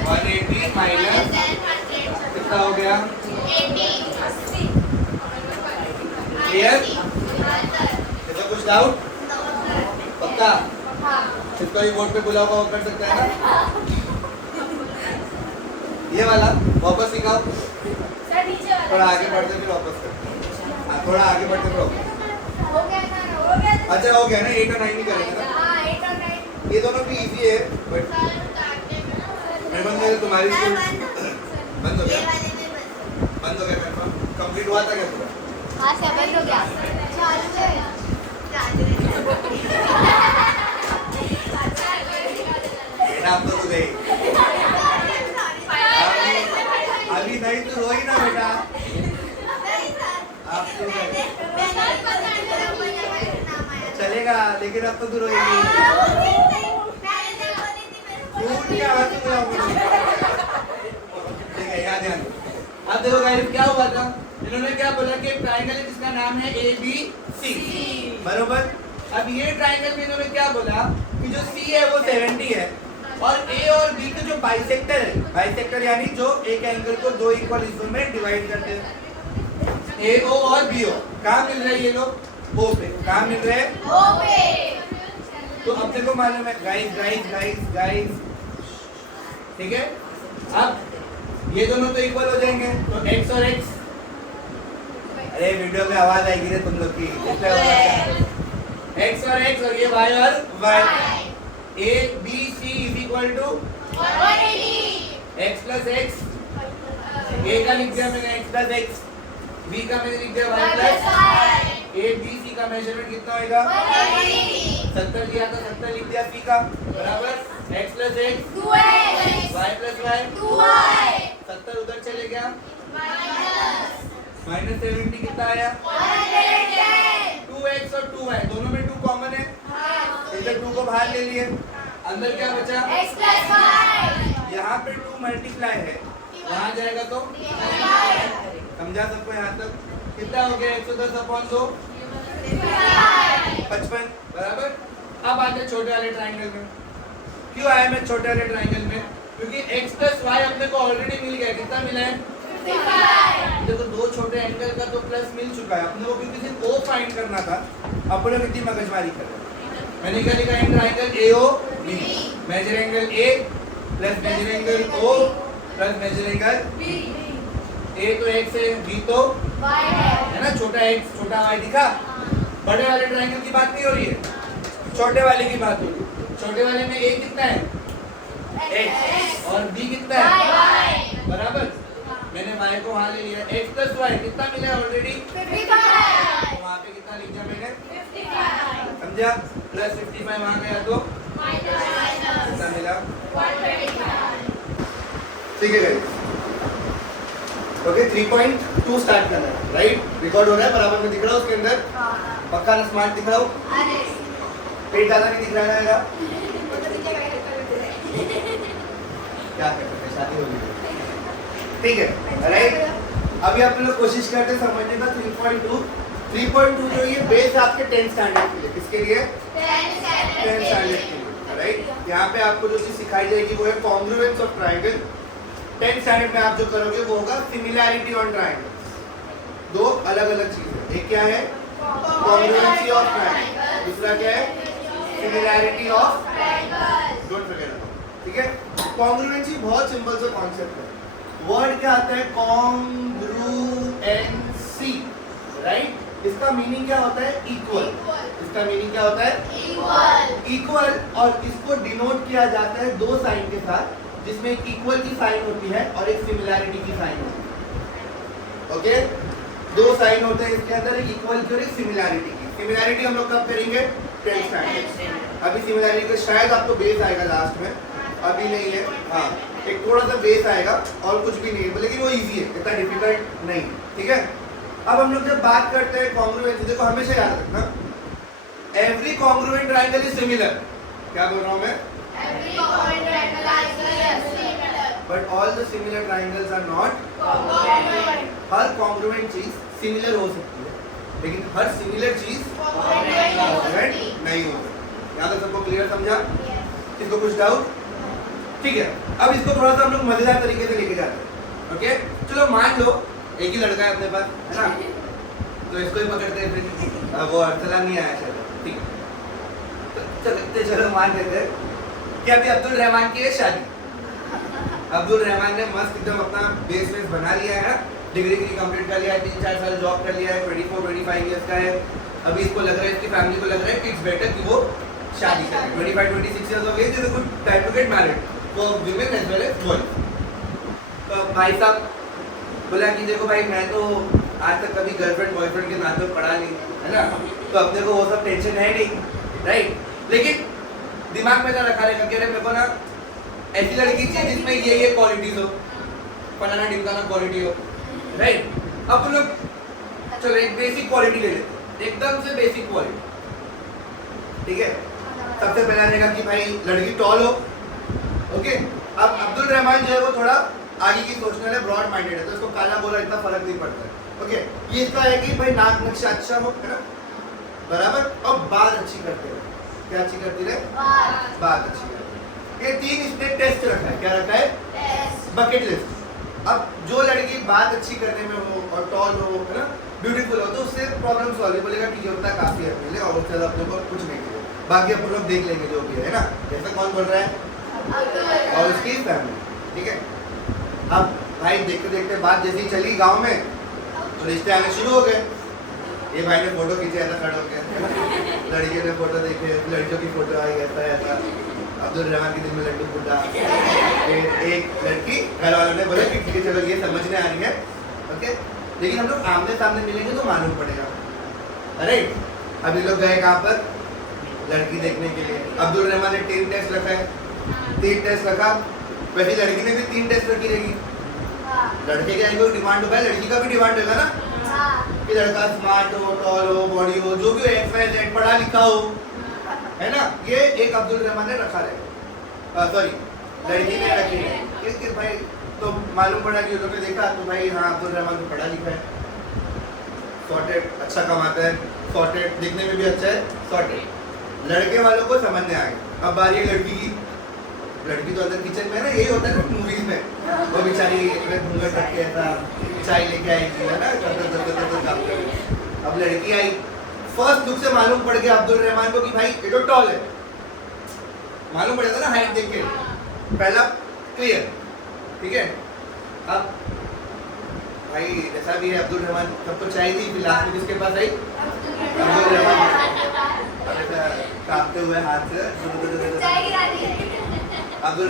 180 माइनस कितना हो गया? क्लियर? इसका कुछ डाउट? पक्का? जिसको भी वोट पे बुला होगा वो कर सकता है ना? ये वाला वापस सिखाओ। थोड़ा आगे बढ़ते फिर वापस कर। हाँ, थोड़ा आगे बढ़ते फिर वापस। अच्छा हो गया ना, 8 और 9 ही करेंगे ना। ये दोनों भी इजी है, बट मैं बंद कर तुम्हारी स्कूल बंद हो गया। बंद हो गया मेरा कंप्लीट हुआ था क्या पूरा? हाँ सर बंद हो गया। चालू है। बेटा अब तो गई। अभी नहीं तो रोई ना बेटा। आप तो चलेगा, लेकिन अब तो तू रोएगी। क्या बात है? ठीक है, याद है। अब देखो गाइस क्या हुआ था, इन्होंने क्या बोला कि ट्रायंगल है जिसका नाम है ABC बरोबर। अब ये ट्रायंगल में इन्होंने क्या बोला कि जो C है वो 70 है और A और B के जो बाइसेक्टर है, बाइसेक्टर यानी जो एक एंगल को दो इक्वल हिस्सों में डिवाइड करते हैं, AO और BO कहाँ मिल रहे हैं ये लोग? O पे। कहाँ मिल रहे हैं? O पे। तो अपने को मालूम है गाइस, ठीक है। अब ये दोनों तो इक्वल हो जाएंगे, तो x और x, अरे वीडियो में आवाज आएगी रे तुम लोग की, x और x और ये y और y, a b c is equal to 180 x plus x, a का लिख दिया मैंने x प्लस x, b का मैंने लिख दिया y plus a b c का मेजरमेंट कितना होगा? 70 दिया था, 70 लिख दिया c का बराबर x plus x 2x y plus y 2y 70 उधर चले गया माइनस 70 कितना आया? 2x और 2y दोनों में 2 कॉमन है, इधर 2 को बाहर ले लिए, अंदर क्या बचा? x plus y। यहाँ पे 2 मल्टीप्लाई है, वहाँ जाएगा तो समझा सबको? यहाँ तक कितना हो गया? 110 अपॉन 2 55 बराबर। अब आते हैं छोटे वाले ट्रायंगल में। क्यों आया मैं छोटे वाले ट्रायंगल में? क्योंकि x प्लस y अपने को ऑलरेडी मिल गया, कितना मिला है? 55। देखो दो छोटे एंगल का तो प्लस मिल चुका है अपने को, क्योंकि सिर्फ O फाइंड करना था, अपने कितनी मगजमारी कर रहे हैं। मैंने क्या लिखा? In triangle AO B, measure angle A plus measure angle O plus measure angle B। A तो x है, B तो y है ना, छोटा x छोटा y दिखा। बड़े वाले ट्रायंगल की बात नहीं हो रही है, छोटे वाले की बात हो रही है। छोटे वाले में A कितना है? x और B कितना है? y बराबर। मैंने y को वहां ले लिया, x प्लस y कितना मिला है ऑलरेडी? 55। वहां पे कितना लिख दिया मैंने? 55 समझा? प्लस 55 वहां गया तो कितना मिला? 125। ठीक है गाइस, ओके 3.2 स्टार्ट करना है, राइट? रिकॉर्ड हो रहा है, बराबर में दिख रहा है उसके अंदर? पक्का ना? स्मार्ट दिख रहा हो? पेट ज्यादा नहीं दिख रहा है मेरा? क्या कर सकते हैं, शादी हो गई। ठीक है, राइट? अभी आप लोग कोशिश करते हैं समझने का। 3.2 जो ये बेस आपके 10th स्टैंडर्ड के लिए, किसके लिए? 10th स्टैंडर्ड के लिए। राइट। यहाँ पे आपको जो चीज सिखाई जाएगी वो है congruence of triangle. 10th standard में आप जो करोगे वो होगा सिमिलैरिटी ऑन ट्रायंगल। दो अलग अलग चीजें, एक क्या है कॉन्ग्रुएंसी ऑफ ट्रायंगल, दूसरा क्या है similarity of triangle. Don't forget, ठीक है। कॉन्ग्रुएंसी बहुत सिंपल सा कॉन्सेप्ट है। वर्ड क्या आता है कॉन्ग्रुएंसी, राइट। इसका मीनिंग क्या होता है इक्वल। इसका मीनिंग क्या होता है इक्वल। और इसको डिनोट किया जाता है दो साइन के साथ, जिसमें एक इक्वल की साइन होती है और एक सिमिलैरिटी की साइन होती है। ओके, दो साइन होते हैं इसके अंदर, एक इक्वल की और एक सिमिलैरिटी की। सिमिलैरिटी हम लोग कब करेंगे 10th स्टैंडर्ड। अभी सिमिलैरिटी का शायद आपको बेस आएगा लास्ट में, अभी नहीं है। हाँ, एक थोड़ा सा बेस आएगा और कुछ भी नहीं है, लेकिन वो इजी है, इतना डिफिकल्ट नहीं, ठीक है। अब हम लोग जब बात करते हैं कॉन्ग्रुएंसी, देखो हमेशा याद रखना every congruent triangle is similar. क्या बोल रहा हूँ मैं? Every congruent triangle is similar. But all the similar triangles are not Congruent. हर कॉन्ग्रुएंट चीज सिमिलर हो सकती है, लेकिन हर सिमिलर चीज Congruent कॉन्ग्रुएंट नहीं हो सकती। यहाँ तक सबको क्लियर समझा? इसको कुछ डाउट? ठीक है। अब इसको थोड़ा सा हम लोग मजेदार तरीके से लेके जाते हैं। ओके, चलो मान लो एक ही लड़का है अपने पास, है ना, तो इसको ही पकड़ते हैं फिर। वो अर्थला नहीं आया, चलो ठीक है। तो चलो मान लेते हैं कि अभी अब्दुल रहमान की है शादी। अब्दुल रहमान ने मस्त एकदम अपना बेस बना लिया है ना, डिग्री कंप्लीट कर लिया है, 3-4 साल जॉब कर लिया है, 24-25 ईयर्स का है। अभी इसको लग रहा है, इसकी फैमिली को लग रहा है कि इट्स बेटर कि वो शादी करें। 25-26 years of age is a good time to get married for women as well as boys. तो भाई साहब बोला कि देखो भाई, मैं तो आज तक कभी गर्लफ्रेंड बॉयफ्रेंड के नाते पढ़ा नहीं, है ना, तो अपने को वो सब टेंशन है नहीं, राइट। लेकिन दिमाग में क्या रखा रहेगा कि अरे मेरे को ना ऐसी लड़की चाहिए जिसमें ये क्वालिटीज हो, फलाना ढिमकाना क्वालिटी हो, राइट। अब लोग चलो एक बेसिक क्वालिटी ले लेते हैं, एकदम से बेसिक क्वालिटी, ठीक है। सबसे पहला रहेगा कि भाई लड़की टॉल हो। ओके, अब अब्दुल रहमान जो है वो थोड़ा आगे की सोचने वाले, ब्रॉड माइंडेड है, तो इसको काला गोरा इतना फर्क नहीं पड़ता है। ओके, ये इसका है कि भाई नाक नक्शा अच्छा हो, है ना, बराबर, और बात अच्छी करते हो। क्या अच्छी करती रहे? बात अच्छी करते। ये 3 इसने टेस्ट रखा है। क्या रखा है? Bucket list. अब जो लड़की बात अच्छी करने में हो और टॉल हो, है ना, ब्यूटीफुल हो, तो उससे प्रॉब्लम सॉल्व बोलेगा ठीक है, उतना काफी है पहले, और उससे ज्यादा अपने को कुछ नहीं चाहिए, बाकी अपन लोग देख लेंगे जो भी है ना। जैसा कौन बोल रहा है? और उसकी फैमिली, ठीक है। अब भाई देखते देखते बात जैसी चली गांव में, तो रिश्ते आने शुरू हो गए। ये भाई ने फोटो खींचे, ऐसा खड़ा हो गया, लड़कियों ने फोटो देखे, लड़कियों की फोटो आई, ऐसा ऐसा, अब्दुल रहमान के दिल में लड्डू फूटा। फिर एक लड़की, घर वालों ने बोला कि ठीक है चलो ये समझने आ रही है, ओके, लेकिन हम लोग आमने सामने मिलेंगे तो मालूम पड़ेगा। अरे अभी लोग गए कहाँ पर? लड़की देखने के लिए। अब्दुल रहमान ने 3 टेस्ट रखा है, 3 टेस्ट रखा, वैसे लड़की ने भी 3 टेस्ट रखी रहेगी। लड़के का कोई डिमांड होगा, लड़की का भी डिमांड होगा ना, कि लड़का स्मार्ट हो, टॉल हो, बॉडी हो, जो भी हो, XYZ, पढ़ा लिखा हो, है ना। ये एक अब्दुल रहमान ने रखा रहेगा, सॉरी लड़की ने रखी है। इसके भाई तो मालूम पड़ा कि उन्होंने देखा तो भाई हाँ अब्दुल रहमान तो पढ़ा लिखा है, सॉर्टेड, अच्छा कमाता है, सॉर्टेड, दिखने में भी अच्छा है, सॉर्टेड। लड़के वालों को समझ में आ गया। अब बारी है लड़की की। लड़की तो अंदर किचन में है ना, यही होता है ना मूवीज में, वो बेचारी घूंघट रख के ऐसा चाय लेके आएगी, है ना, काम करेगी। अब लड़की आई, फर्स्ट लुक से मालूम पड़ गया अब्दुल रहमान को कि भाई ये तो टॉल है, मालूम पड़ जाता ना हाइट देख के, पहला क्लियर, ठीक है। अब भाई जैसा भी है अब्दुल रहमान सबको चाहिए थी, फिर लास्ट में किसके पास आई? अब्दुल रहमान। कांपते हुए हाथ से अब्दुल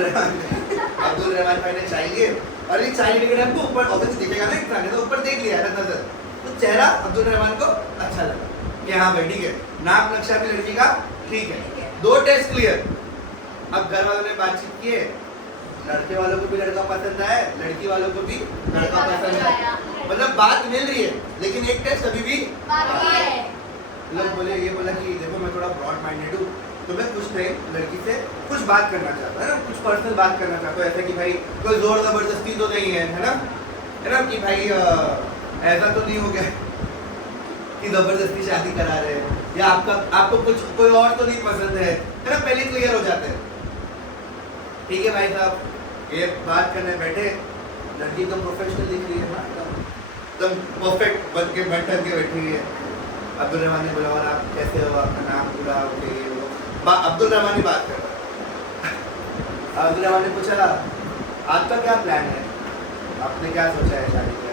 रहमान भाई ने चाय लिए, और ये चाय लेकर हमको ऊपर ऑफिस दिखेगा ना, इतना तो ऊपर देख लिया नजर, तो चेहरा अब्दुल रहमान को अच्छा लगा कि हाँ भाई ठीक है, नाक नक्शा भी लड़की का ठीक है, 2 टेस्ट क्लियर। अब घर वालों ने बातचीत की है, लड़के वालों को भी लड़का पसंद आया, लड़की वालों को भी लड़का पसंद आया, मतलब बात मिल रही है, लेकिन एक टेस्ट अभी भी बाकी है। लोग बोले, ये बोला कि देखो मैं थोड़ा ब्रॉड माइंडेड हूँ, तो मैं कुछ नहीं लड़की से कुछ बात करना चाहता है ना, कुछ पर्सनल बात करना चाहता हूँ, ऐसा कि भाई कोई जोर जबरदस्ती तो नहीं है, है ना कि भाई ऐसा तो नहीं हो गया कि जबरदस्ती शादी करा रहे हैं या आपको कुछ कोई और तो नहीं पसंद है ना, पहले क्लियर हो जाते हैं। ठीक है भाई साहब, ये बात करने बैठे, लड़की एकदम प्रोफेशनल दिख रही है ना, एकदम परफेक्ट बन के बैठी हुई है। अब्दुल रहमान ने बोला और आप कैसे हो, आपका नाम पूरा हो ये वो, अब्दुल रहमान ही बात कर रहा है। अब्दुल रहमान ने पूछा आपका क्या प्लान है, आपने क्या सोचा है शादी का?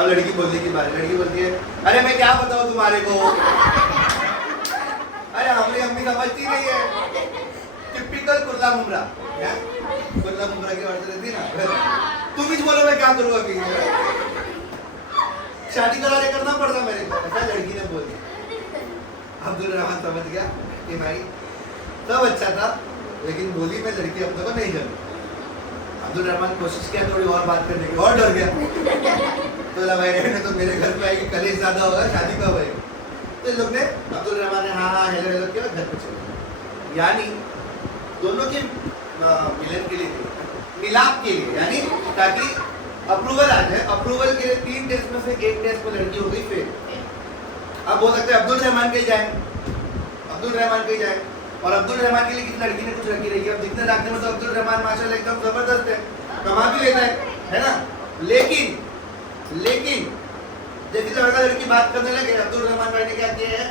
अब लड़की बोलने की बात, लड़की बोलती है अरे मैं क्या बताऊँ तुम्हारे को, अरे हमारी अम्मी समझती नहीं है। टिपिकल कुल्ला मुमरा, क्या कुल्ला मुमरा की बात रहती ना, तुम ही बोलो मैं क्या करूँ अभी, शादी करा ले करना पड़ता मेरे को, ऐसा लड़की ने बोल दिया। अब्दुल रहमान समझ गया कि भाई सब अच्छा था लेकिन बोली मैं लड़की अपने को नहीं करूँ। अब्दुल रहमान कोशिश किया थोड़ी और बात करने की, और डर गया। तो भाई रहने तो मेरे घर पे आएगी, कलेश ज्यादा होगा, शादी कब होगी? तो लोग ने अब्दुल रहमान ने हाँ हेलो हेलो किया, घर पे चले। यानी दोनों के मिलन के लिए, मिलाप के लिए, यानी ताकि अप्रूवल आ जाए। अप्रूवल के लिए 3 टेस्ट में से 1 टेस्ट में लड़की हो गई फेल। अब हो सकता है अब्दुल रहमान कहीं जाए, अब्दुल रहमान कहीं जाए, और अब्दुल रहमान के लिए किसी लड़की ने कुछ रखी रही है। अब दिखने दाखने में तो अब्दुल रहमान माशाल्लाह एकदम जबरदस्त है, कमा भी लेता है ना। लेकिन जैसे लड़का लड़की बात करने लगे, अब्दुल रहमान भाई ने क्या किया है,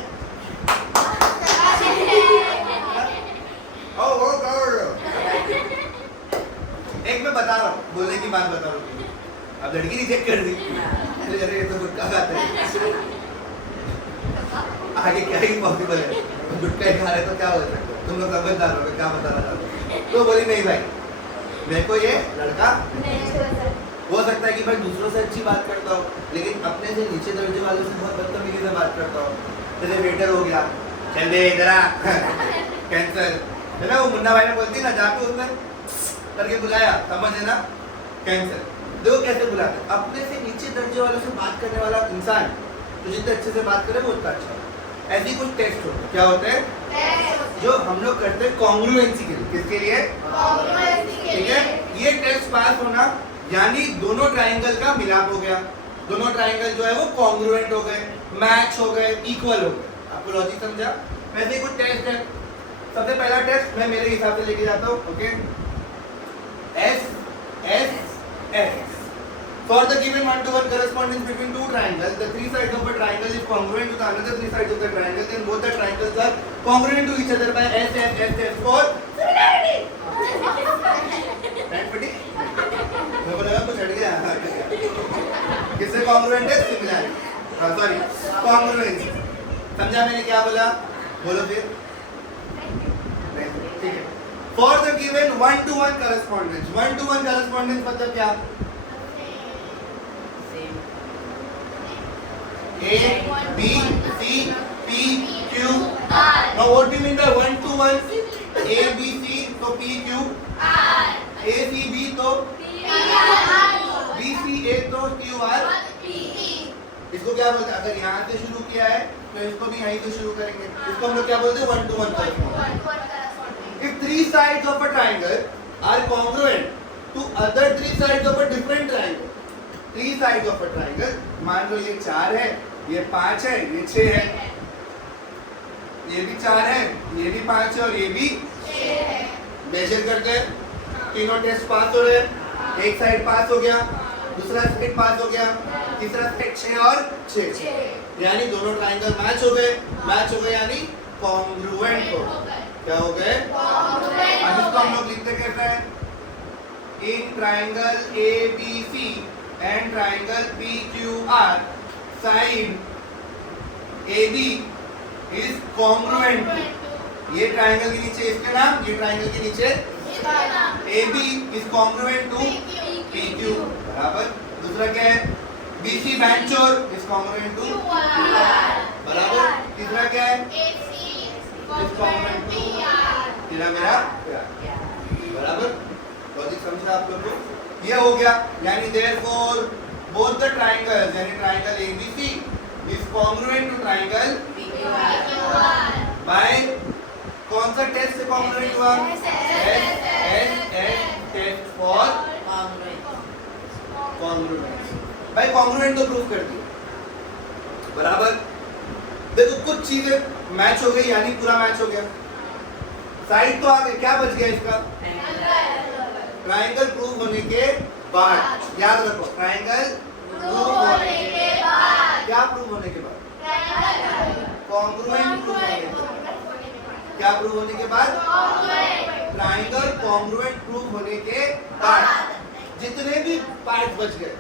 एक मैं बता रहा हूँ, बोलने की बात बता रहा हूँ। अब लड़की रिजेक्ट कर दी, अरे ये तो गुटखा खाता है, आगे क्या ही पॉसिबल है, गुटखा ही खा रहे तो क्या हो सकता है, तुम लोग समझदार हो, क्या बताना चाहते हो। तो बोली नहीं भाई मेरे को ये लड़का हो सकता है कि भाई दूसरों से अच्छी बात करता हो, लेकिन अपने से नीचे दर्जे वालों से बहुत बदतमीजी से बात करता हो। जैसे वेटर हो गया, चल दे इधर आ, कैंसर है ना, वो मुन्ना भाई ने बोलती ना, जाके उसने करके बुलाया, समझ है ना, कैंसर। देखो कैसे बुलाते, अपने से नीचे दर्जे वालों से बात करने वाला इंसान तो जितने अच्छे से बात करे वो उतना अच्छा है। ऐसी कुछ टेस्ट होते हैं, क्या होते हैं जो हम लोग करते हैं कॉन्ग्रुएंसी के लिए। किसके लिए? ठीक है, ये टेस्ट पास होना यानी दोनों ट्राइंगल का मिलाप हो गया, दोनों ट्राइंगल जो है वो कॉन्ग्रुएंट हो गए, मैच हो गए, इक्वल हो गए। आपको लॉजिक समझा? वैसे ही कुछ टेस्ट है। सबसे पहला टेस्ट मैं मेरे हिसाब से लेके जाता हूँ, okay. S S S for the given 1-to-1 correspondence between two triangles, the 3 sides of a triangle is congruent to the another 3 sides of the triangle, then both the triangles are congruent to each other by S S S S for similarity. Right, buddy? मैं बोला कुछ हट गया, किससे congruent है? Similarity. Sorry, congruency. समझा मैंने क्या बोला? बोलो फिर। ठीक है। For the given 1-to-1 correspondence, 1-to-1 correspondence मतलब क्या? A, B, C, P, Q, R. Now what do you mean by 1-to-1? A, B, C तो P, Q, R. A, C, B तो P, R. B, C, A तो Q, R. P, E. इसको क्या बोलते हैं? अगर यहाँ से शुरू किया है तो इसको भी यहीं से शुरू करेंगे। इसको हम लोग क्या बोलते हैं? 1-to-1 correspondence. If 3 sides of a triangle are congruent to other 3 sides of a different triangle, 3 sides of a triangle, मान लो ये 4 है, ये 5 है, ये 6 है, ये भी 4 है, ये भी 5 है और ये भी 6 है। मेजर करते हैं, तीनों टेस्ट पास हो रहे हैं, एक साइड पास हो गया, दूसरा साइड पास हो गया, तीसरा साइड 6 और 6, यानी दोनों ट्राइंगल मैच हो गए यानी कॉन्ग्रुएंट हो गए। क्या हो गए? अब इसको हम लोग लिखते कैसे हैं? In triangle ABC and triangle PQR side AB is congruent. ये ट्राइंगल के नीचे इसके नाम, ये ट्राइंगल के नीचे AB is congruent to PQ बराबर। दूसरा क्या है? BC बैंचोर इज कॉन्ग्रुएंट टू बराबर। तीसरा क्या है? इज कॉन्ग्रुएंट टू मेरा बराबर। लॉजिक समझा आप लोग को? ये हो गया, यानी देयरफॉर बोथ द ट्राइंगल्स, यानी triangle ABC is congruent to triangle PQR by कौन सा टेस्ट से कॉन्ग्रुएंट हुआ? S test for congruence. भाई कॉन्ग्रुएंट तो प्रूफ कर दिया बराबर। देखो कुछ चीजें मैच हो गई यानी पूरा मैच हो गया, साइड तो आ गई, क्या बच गया इसका? ट्राइंगल प्रूव होने के बाद, याद रखो ट्राइंगल प्रूव होने के बाद, क्या प्रूव होने के बाद? कॉन्ग्रुएंट प्रूव होने के बाद। क्या प्रूव होने के बाद? ट्राइंगल कॉन्ग्रुएंट प्रूव होने के बाद जितने भी पार्ट्स बच गए,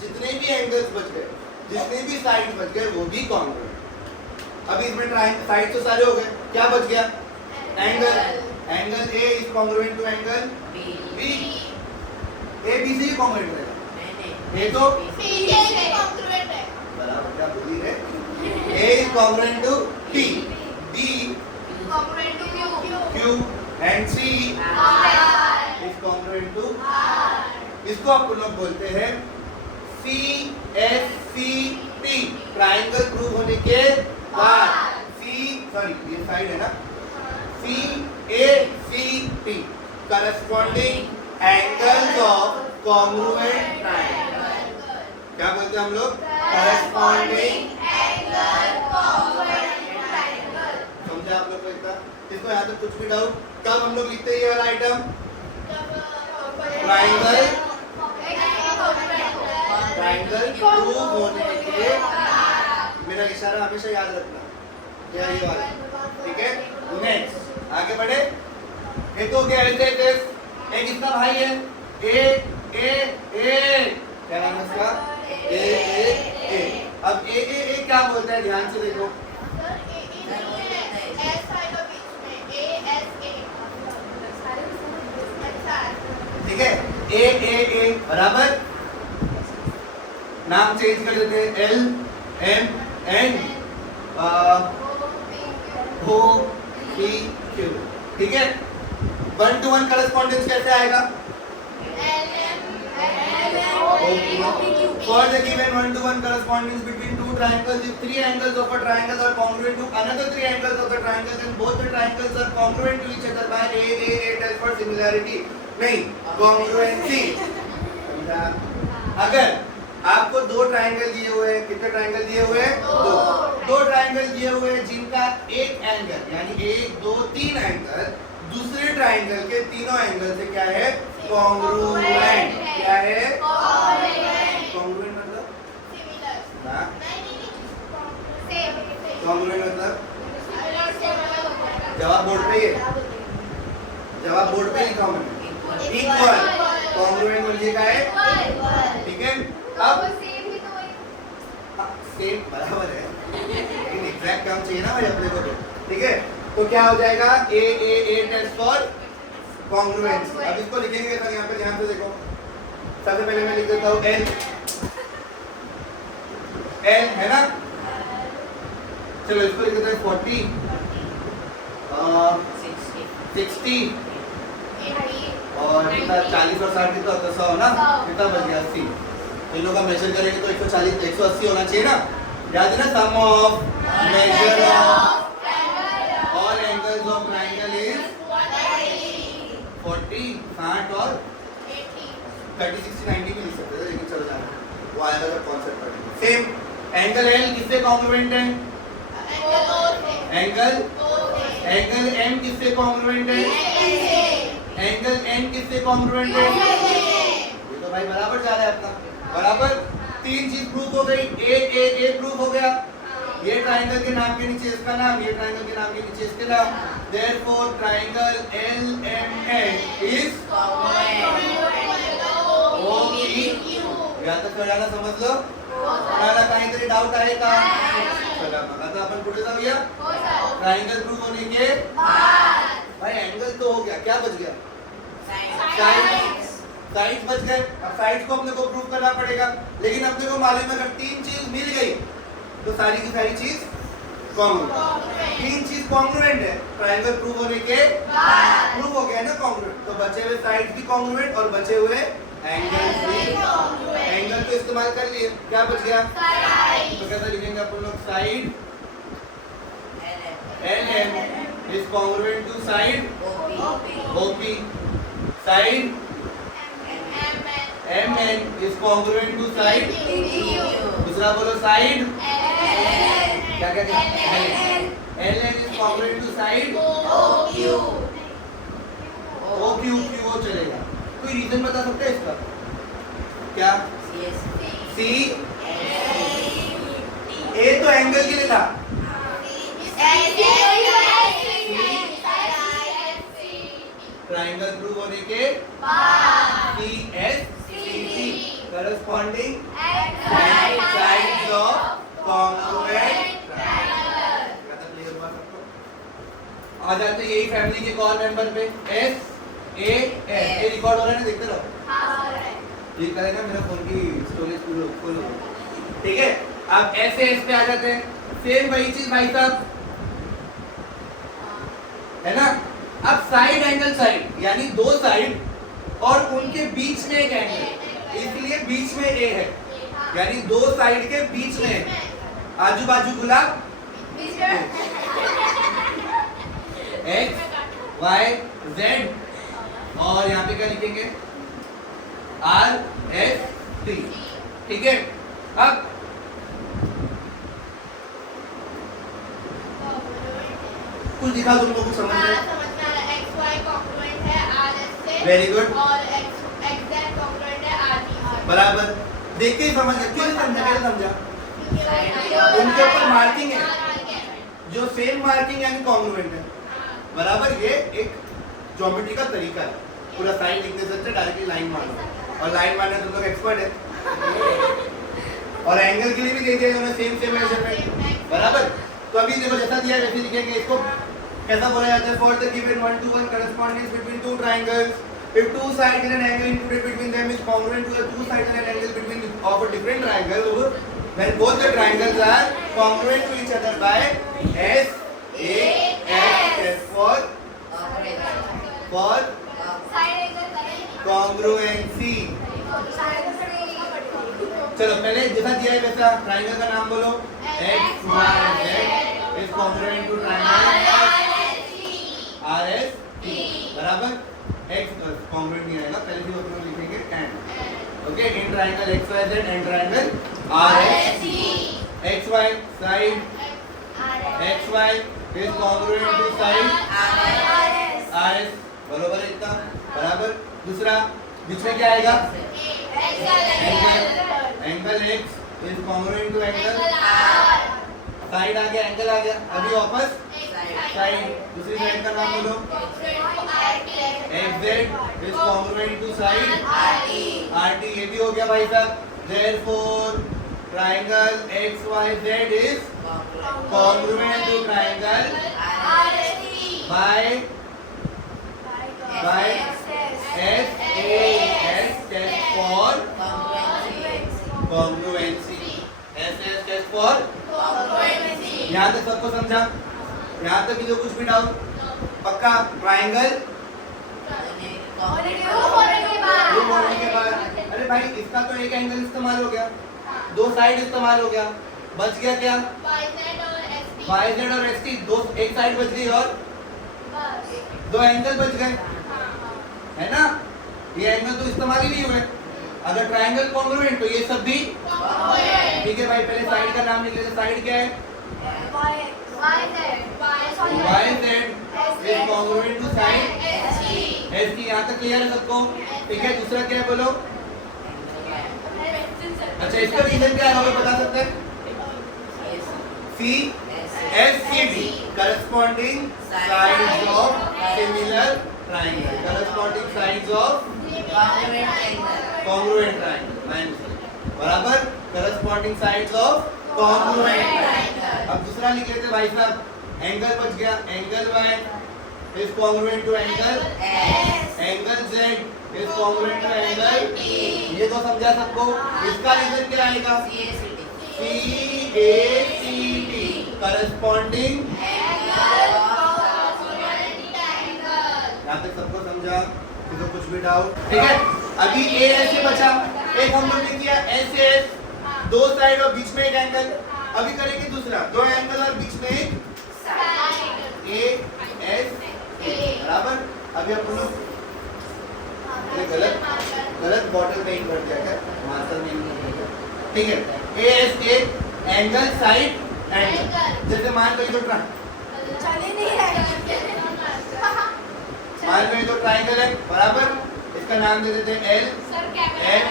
जितने भी एंगल्स बच गए, जितने भी साइड्स बच गए वो भी कॉन्ग्रुएंट। अभी इसमें साइड तो सारे हो गए, क्या बच गया? Angle, angle A is congruent to angle B, A B से ही कॉन्ग्रुएंट रहेगा, ए तो बराबर, क्या बोल रही है? A is congruent to B, B Q and C is congruent to, इसको आप लोग बोलते हैं C S C T, triangle prove होने के बाद, सी सॉरी ये साइड है ना, C A C T corresponding angles of congruent triangle, क्या बोलते हैं हम लोग? करस्पॉन्डिंग समझे आप लोग को इतना? इसको यहाँ तक कुछ भी डाउट? कब हम लोग लिखते हैं ये वाला आइटम? ट्राइंगल, ट्राइंगल प्रूव होने के, मेरा इशारा हमेशा याद रखना, ये वाला, ठीक है? नेक्स्ट आगे बढ़े, एक हो गया ऐसे, एक इसका भाई है ए ए ए, क्या नाम है इसका? ए ए ए। अब ए ए ए क्या बोलता है, ध्यान से देखो, ठीक है? ए ए ए बराबर, नाम चेंज कर देते हैं, L M N O P Q, ठीक है? 1 to 1 करस्पॉन्डेंस कैसे आएगा? For the given 1 to 1 correspondence between two triangles, if three angles of a triangle are congruent to another three angles of the triangle, then both the triangles are congruent to each other by a tells for similarity. नहीं, congruency. अगर आपको दो triangle दिए हुए हैं, कितने triangle दिए हुए हैं? दो ट्राइंगल दिए हुए हैं जिनका एक एंगल यानी 1 2 3 एंगल दूसरे ट्राइंगल के तीनों एंगल से क्या है? कॉन्ग्रुएंट। क्या है? कॉन्ग्रुएंट मतलब कॉन्ग्रुएंट मतलब जवाब बोर्ड पे ही है, जवाब बोर्ड पे लिखा हूं मैंने, इक्वल। कॉन्ग्रुएंट म्हणजे काय? ठीक है? अब सेम बराबर है लेकिन एग्जैक्ट काम चाहिए ना भाई अपने को, ठीक है? तो क्या हो जाएगा? ए टेस्ट फॉर कॉन्ग्रुएंस। अब इसको लिखेंगे तो यहाँ पे ध्यान से देखो, सबसे पहले मैं लिख देता हूँ एल, एल है ना, चलो इसको लिख देते हैं 40 60 और कितना 40 और 60 कितना होता है? 100 ना, कितना बच गया? 80। इन लोगों का मेजर करेंगे तो 140 180 होना चाहिए ना, याद है ना? Sum of measure of all angles of triangle is 40 60 और 30 60 90 भी लिख सकते थे, लेकिन चलो जाना वो आएगा जब कॉन्सेप्ट पढ़ेंगे। सेम एंगल एल किससे कॉन्ग्रुएंट है? एंगल एम किससे कॉन्ग्रुएंट है? एंगल एन किससे कॉन्ग्रुएंट है? ये तो भाई बराबर जा रहा है अपना, बराबर। तीन चीज प्रूफ हो गई, ए प्रूफ हो गया, ये ट्रायंगल के नाम के नीचे इसका नाम, ये ट्रायंगल के नाम के नीचे इसके नाम, therefore triangle L M N is O P Q. या तक कळायला समजलं? कोणाला काहीतरी डाऊट आहे का? चला मग आता आपण कुठे जाऊया? ट्रायंगल प्रूफ होने के बाद। भाई एंगल तो हो गया, क्या बच गया? साइड्स बच गए। अब साइड्स को अपने को प्रूव करना पड़ेगा, लेकिन अपने को मालूम है अगर तीन चीज मिल गई तो सारी की सारी चीज कॉन्ग्रुएंट। तीन चीज कॉन्ग्रुएंट है, ट्रायंगल प्रूव होने के बाद प्रूव हो गया ना कॉन्ग्रुएंट, तो बचे हुए साइड्स भी कॉन्ग्रुएंट और बचे हुए एंगल भी कॉन्ग्रुएंट। एंगल तो इस्तेमाल कर लिए, क्या बच गया? साइड। तो कैसे लिखेंगे अपन लोग? Side L M is congruent to side O P, side M N is congruent to side, दूसरा बोलो साइड क्या क्या क्या LN is congruent to side OQ QO चलेगा। कोई रीजन बता सकते हैं इसका? क्या? C A तो एंगल के लिए था। ट्राइंगल प्रूव होने के CSCC corresponding sides of congruent आ जाते हैं यही फैमिली के कॉल मेंबर पे S A S ये रिकॉर्ड हो रहा है ना, देखते रहो। ये करेगा मेरा फोन की स्टोरेज फुल हो। ठीक है, अब S से S पे आ जाते हैं। सेम वही चीज भाई साहब है ना। अब साइड एंगल साइड यानी दो साइड और उनके बीच में एक एंगल, इसलिए बीच में A है, यानी दो साइड के बीच में आजू बाजू खुला X Y Z और यहाँ पे क्या लिखेंगे R S T। ठीक है, अब कुछ दिखा तुम लोगों को समझ में? वेरी गुड, बराबर। देख के ही समझ गया। क्यों समझा? कैसे समझा? उनके ऊपर मार्किंग है जो सेम मार्किंग यानी कॉन्ग्रुएंट है, बराबर। ये एक ज्योमेट्री का तरीका है। पूरा साइन लिखने से अच्छा डायरेक्टली लाइन मारना, और लाइन मारने तुम लोग एक्सपर्ट है। और एंगल के लिए भी दे दिया उन्होंने सेम मेजरमेंट, बराबर। तो अभी देखो जैसा दिया है वैसे लिखेंगे इसको। कैसा बोला जाता है? For the given 1 to 1 correspondence between two triangles, if two sides and an angle included between them is congruent to the two sides and an angle between of a different triangle, then both the triangles are congruent to each other by S A S for congruency। चलो पहले जैसा दिया है वैसा triangle का नाम बोलो। X Y Z is congruent to triangle R S T, बराबर। X congruent नहीं आएगा, पहले भी अपन लिखेंगे and। Okay, in triangle X Y Z and triangle R S T। X Y side X Y is congruent to side R S, बराबर है इतना, बराबर। दूसरा बीच में क्या आएगा? Angle X is congruent to angle R। Side आ गया, एंगल आ गया, अभी वापस साइड। दूसरी साइड का नाम बोलो। XZ is congruent to side RT, ये भी हो गया भाई साहब। Therefore triangle XYZ is congruent to triangle by SAS test for congruency। SAS test for यहाँ तक सबको समझा? यहाँ तक जो कुछ भी डाउट? पक्का? ट्राइंगल होने के बाद अरे भाई इसका तो एक एंगल इस्तेमाल हो गया, दो साइड इस्तेमाल हो गया, बच गया क्या? YZ और ST, दो एक साइड बच गई और दो एंगल बच गए, है ना। ये एंगल तो इस्तेमाल ही नहीं हुए। अगर ट्राइंगल कॉन्ग्रुएंट तो ये सब भी ठीक है भाई। पहले साइड का नाम लिख लेते। साइड क्या है? YZ is congruent to side ST। यहाँ तक क्लियर है सबको? ठीक है, दूसरा क्या है बोलो? अच्छा, इसका रीजन क्या है बता सकते हैं? CSCD corresponding sides of similar triangle, corresponding sides of congruent triangle, बराबर। corresponding sides of congruent triangle। अब दूसरा लिख लेते भाई साहब। एंगल बच गया, angle Y is congruent to angle S, angle Z is congruent to angle T। ये तो समझा सबको? इसका रीजन क्या आएगा? CACT corresponding यहाँ तक सबको समझा? तो कुछ भी डाउट? ठीक है, अभी A ऐसे बचा, एक हम लोग ने किया SS, दो साइड और बीच में एक एंगल। अभी करेंगे दूसरा, दो एंगल और बीच में एक AS, बराबर। अभी अपन लोग गलत बॉटल पेंट कर दिया क्या? मार्कर नहीं कर दिया, ठीक है। AS एक एंगल साइड एंगल। जैसे मान लो ये जो चल ही नहीं रहा मान लो ये जो ट्राइंगल है बराबर, इसका नाम दे देते हैं एल सर एल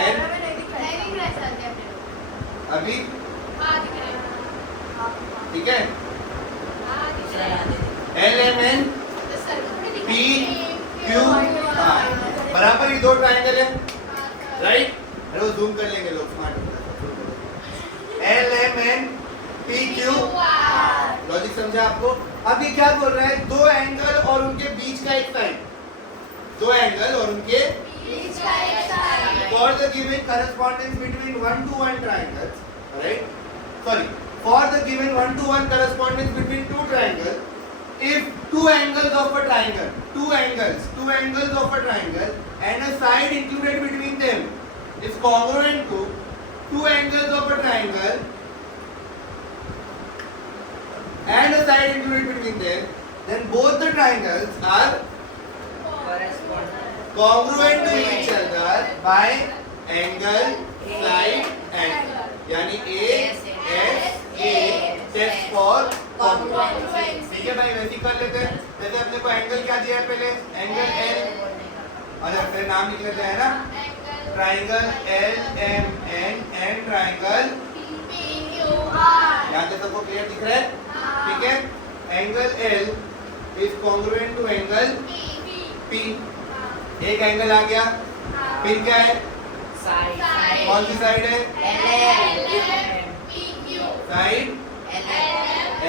एल नहीं दिख रहा सर अभी हां दिख रहा है ठीक है, हां दिख रहा है L M N sir P Q R बराबर, ये दो ट्राइंगल है राइट। अरे वो जूम कर लेंगे लोग smart. L M N P Q logic समझा आपको। अब ये क्या बोल रहा है, दो एंगल और उनके बीच का एक साइड, दो एंगल और उनके बीच का एक side for the given correspondence between 1 to 1 triangles, right? Sorry, for the given 1 to 1 correspondence between two triangles, if two angles of a triangle, two angles of a triangle and a side included between them is congruent to two angles of a triangle and a side included between them, then both the triangles are congruent to each other by angle, side, angle. यानी A S A test for congruency. ठीक है भाई, वैसे कर लेते हैं। जैसे अपने को एंगल क्या दिया है पहले, एंगल L, और फिर नाम लिख लेते हैं ना, triangle L M N and triangle PQR यहाँ तक सबको क्लियर दिख रहा है? ठीक है, angle L is congruent to angle P। एक एंगल आ गया, फिर क्या है, कौन सी साइड है, side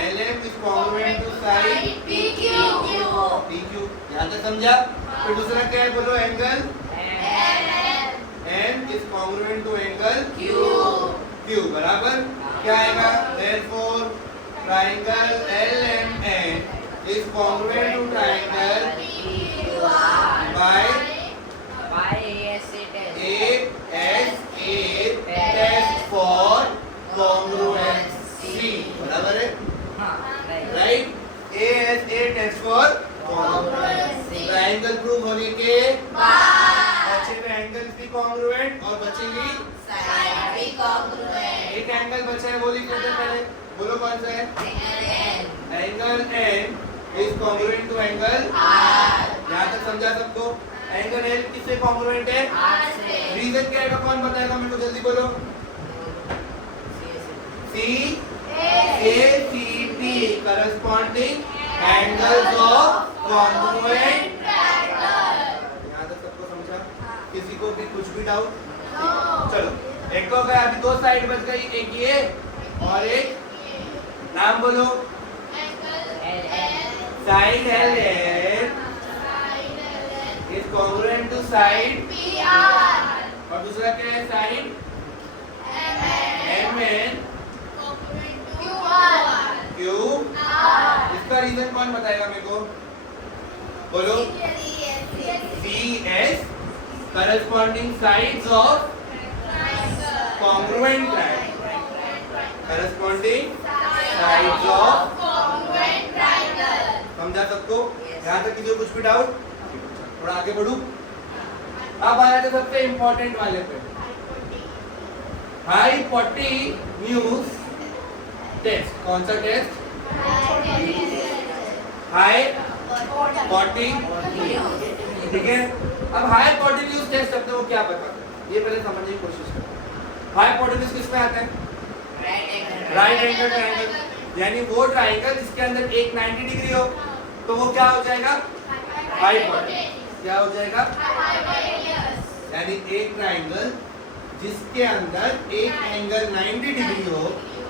L M is congruent to side PQ। यहाँ तक समझा? फिर दूसरा क्या है बोलो, angle N is congruent to angle Q बराबर क्या आएगा, therefore triangle LMN is congruent to triangle by ASA test for congruency बराबर है, right. ASA test for congruency triangle prove होने के बचेंगे एंगल्स भी कॉन्ग्रुएंट और बचेंगी एक एंगल बचा है, वो लिख लेते हैं पहले, बोलो कौन सा है, angle N is congruent to angle R। यहाँ तक समझा सबको? एंगल L किससे कॉन्ग्रुएंट है, रीजन क्या है, कौन बताएगा मेरे को, जल्दी बोलो। CACT corresponding angles of congruent triangle। यहाँ तक सबको समझा? किसी को भी कुछ भी डाउट? चलो, एक हो गया, अभी दो साइड बच गई, एक ये और एक, नाम बोलो, side L is congruent to side और दूसरा क्या है, साइड एम एन क्यू। इसका रीजन कौन बताएगा मेरे को, बोलो। CS corresponding sides of congruent triangle, corresponding sides of समझा सबको? यहाँ तक किसी को कुछ भी डाउट? थोड़ा आगे बढ़ू। अब आ जाते सबसे इंपॉर्टेंट वाले पे, हाइपोटेन्यूज टेस्ट। कौन सा टेस्ट, हाइपोटेन्यूज, ठीक है। अब हाइपोटेन्यूज टेस्ट अपने को क्या पता है, ये पहले समझने की कोशिश करो। हाइपोटेन्यूज किस में आता है, राइट एंगल ट्राइंगल, यानी वो ट्राइंगल जिसके अंदर एक 90 डिग्री हो तो वो क्या हो जाएगा, हाइपोटेन्यूज। क्या हो जाएगा, यानी एक ट्राइंगल जिसके अंदर एक एंगल 90 डिग्री हो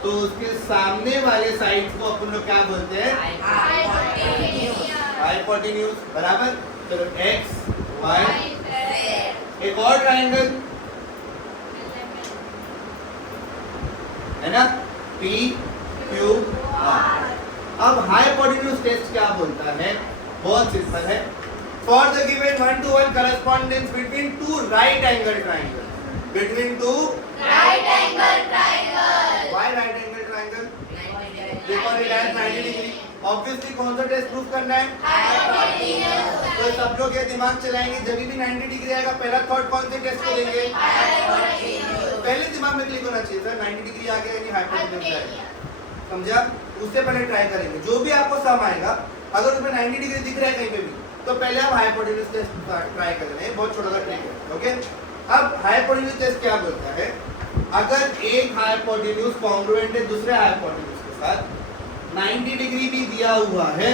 तो उसके सामने वाले साइड को अपन लोग क्या बोलते हैं, हाइपोटेन्यूज बराबर। चलो एक्स वाई, एक और ट्राइंगल है ना, P Q R। अब हाइपोटेन्यूज टेस्ट क्या बोलता है, बहुत सिंपल है। For the given 1 to 1 correspondence between two right angle triangles, between two right angle triangle। why right angle triangle, because it has 90 degree। Obviously कौन सा टेस्ट प्रूफ करना है, हाइपोटेन्यूज। तो सब लोग ये दिमाग चलाएंगे, जब भी 90 डिग्री आएगा पहला थॉट कौन से टेस्ट को लेंगे, पहले दिमाग में क्लिक होना चाहिए सर 90 डिग्री आ गया यानी हाइपोटेन्यूज है, समझा? उससे पहले ट्राई करेंगे जो भी आपको सम आएगा, अगर उसमें 90 डिग्री दिख रहा है कहीं पे भी तो पहले आप हाइपोटेन्यूज टेस्ट ट्राई कर लें, बहुत छोटा सा ट्रिक है। ओके, अब हाइपोटेन्यूज टेस्ट क्या बोलता है? अगर एक हाइपोटेन्यूज कॉन्ग्रुएंट है दूसरे हाइपोटेन्यूज के साथ, 90 डिग्री भी दिया हुआ है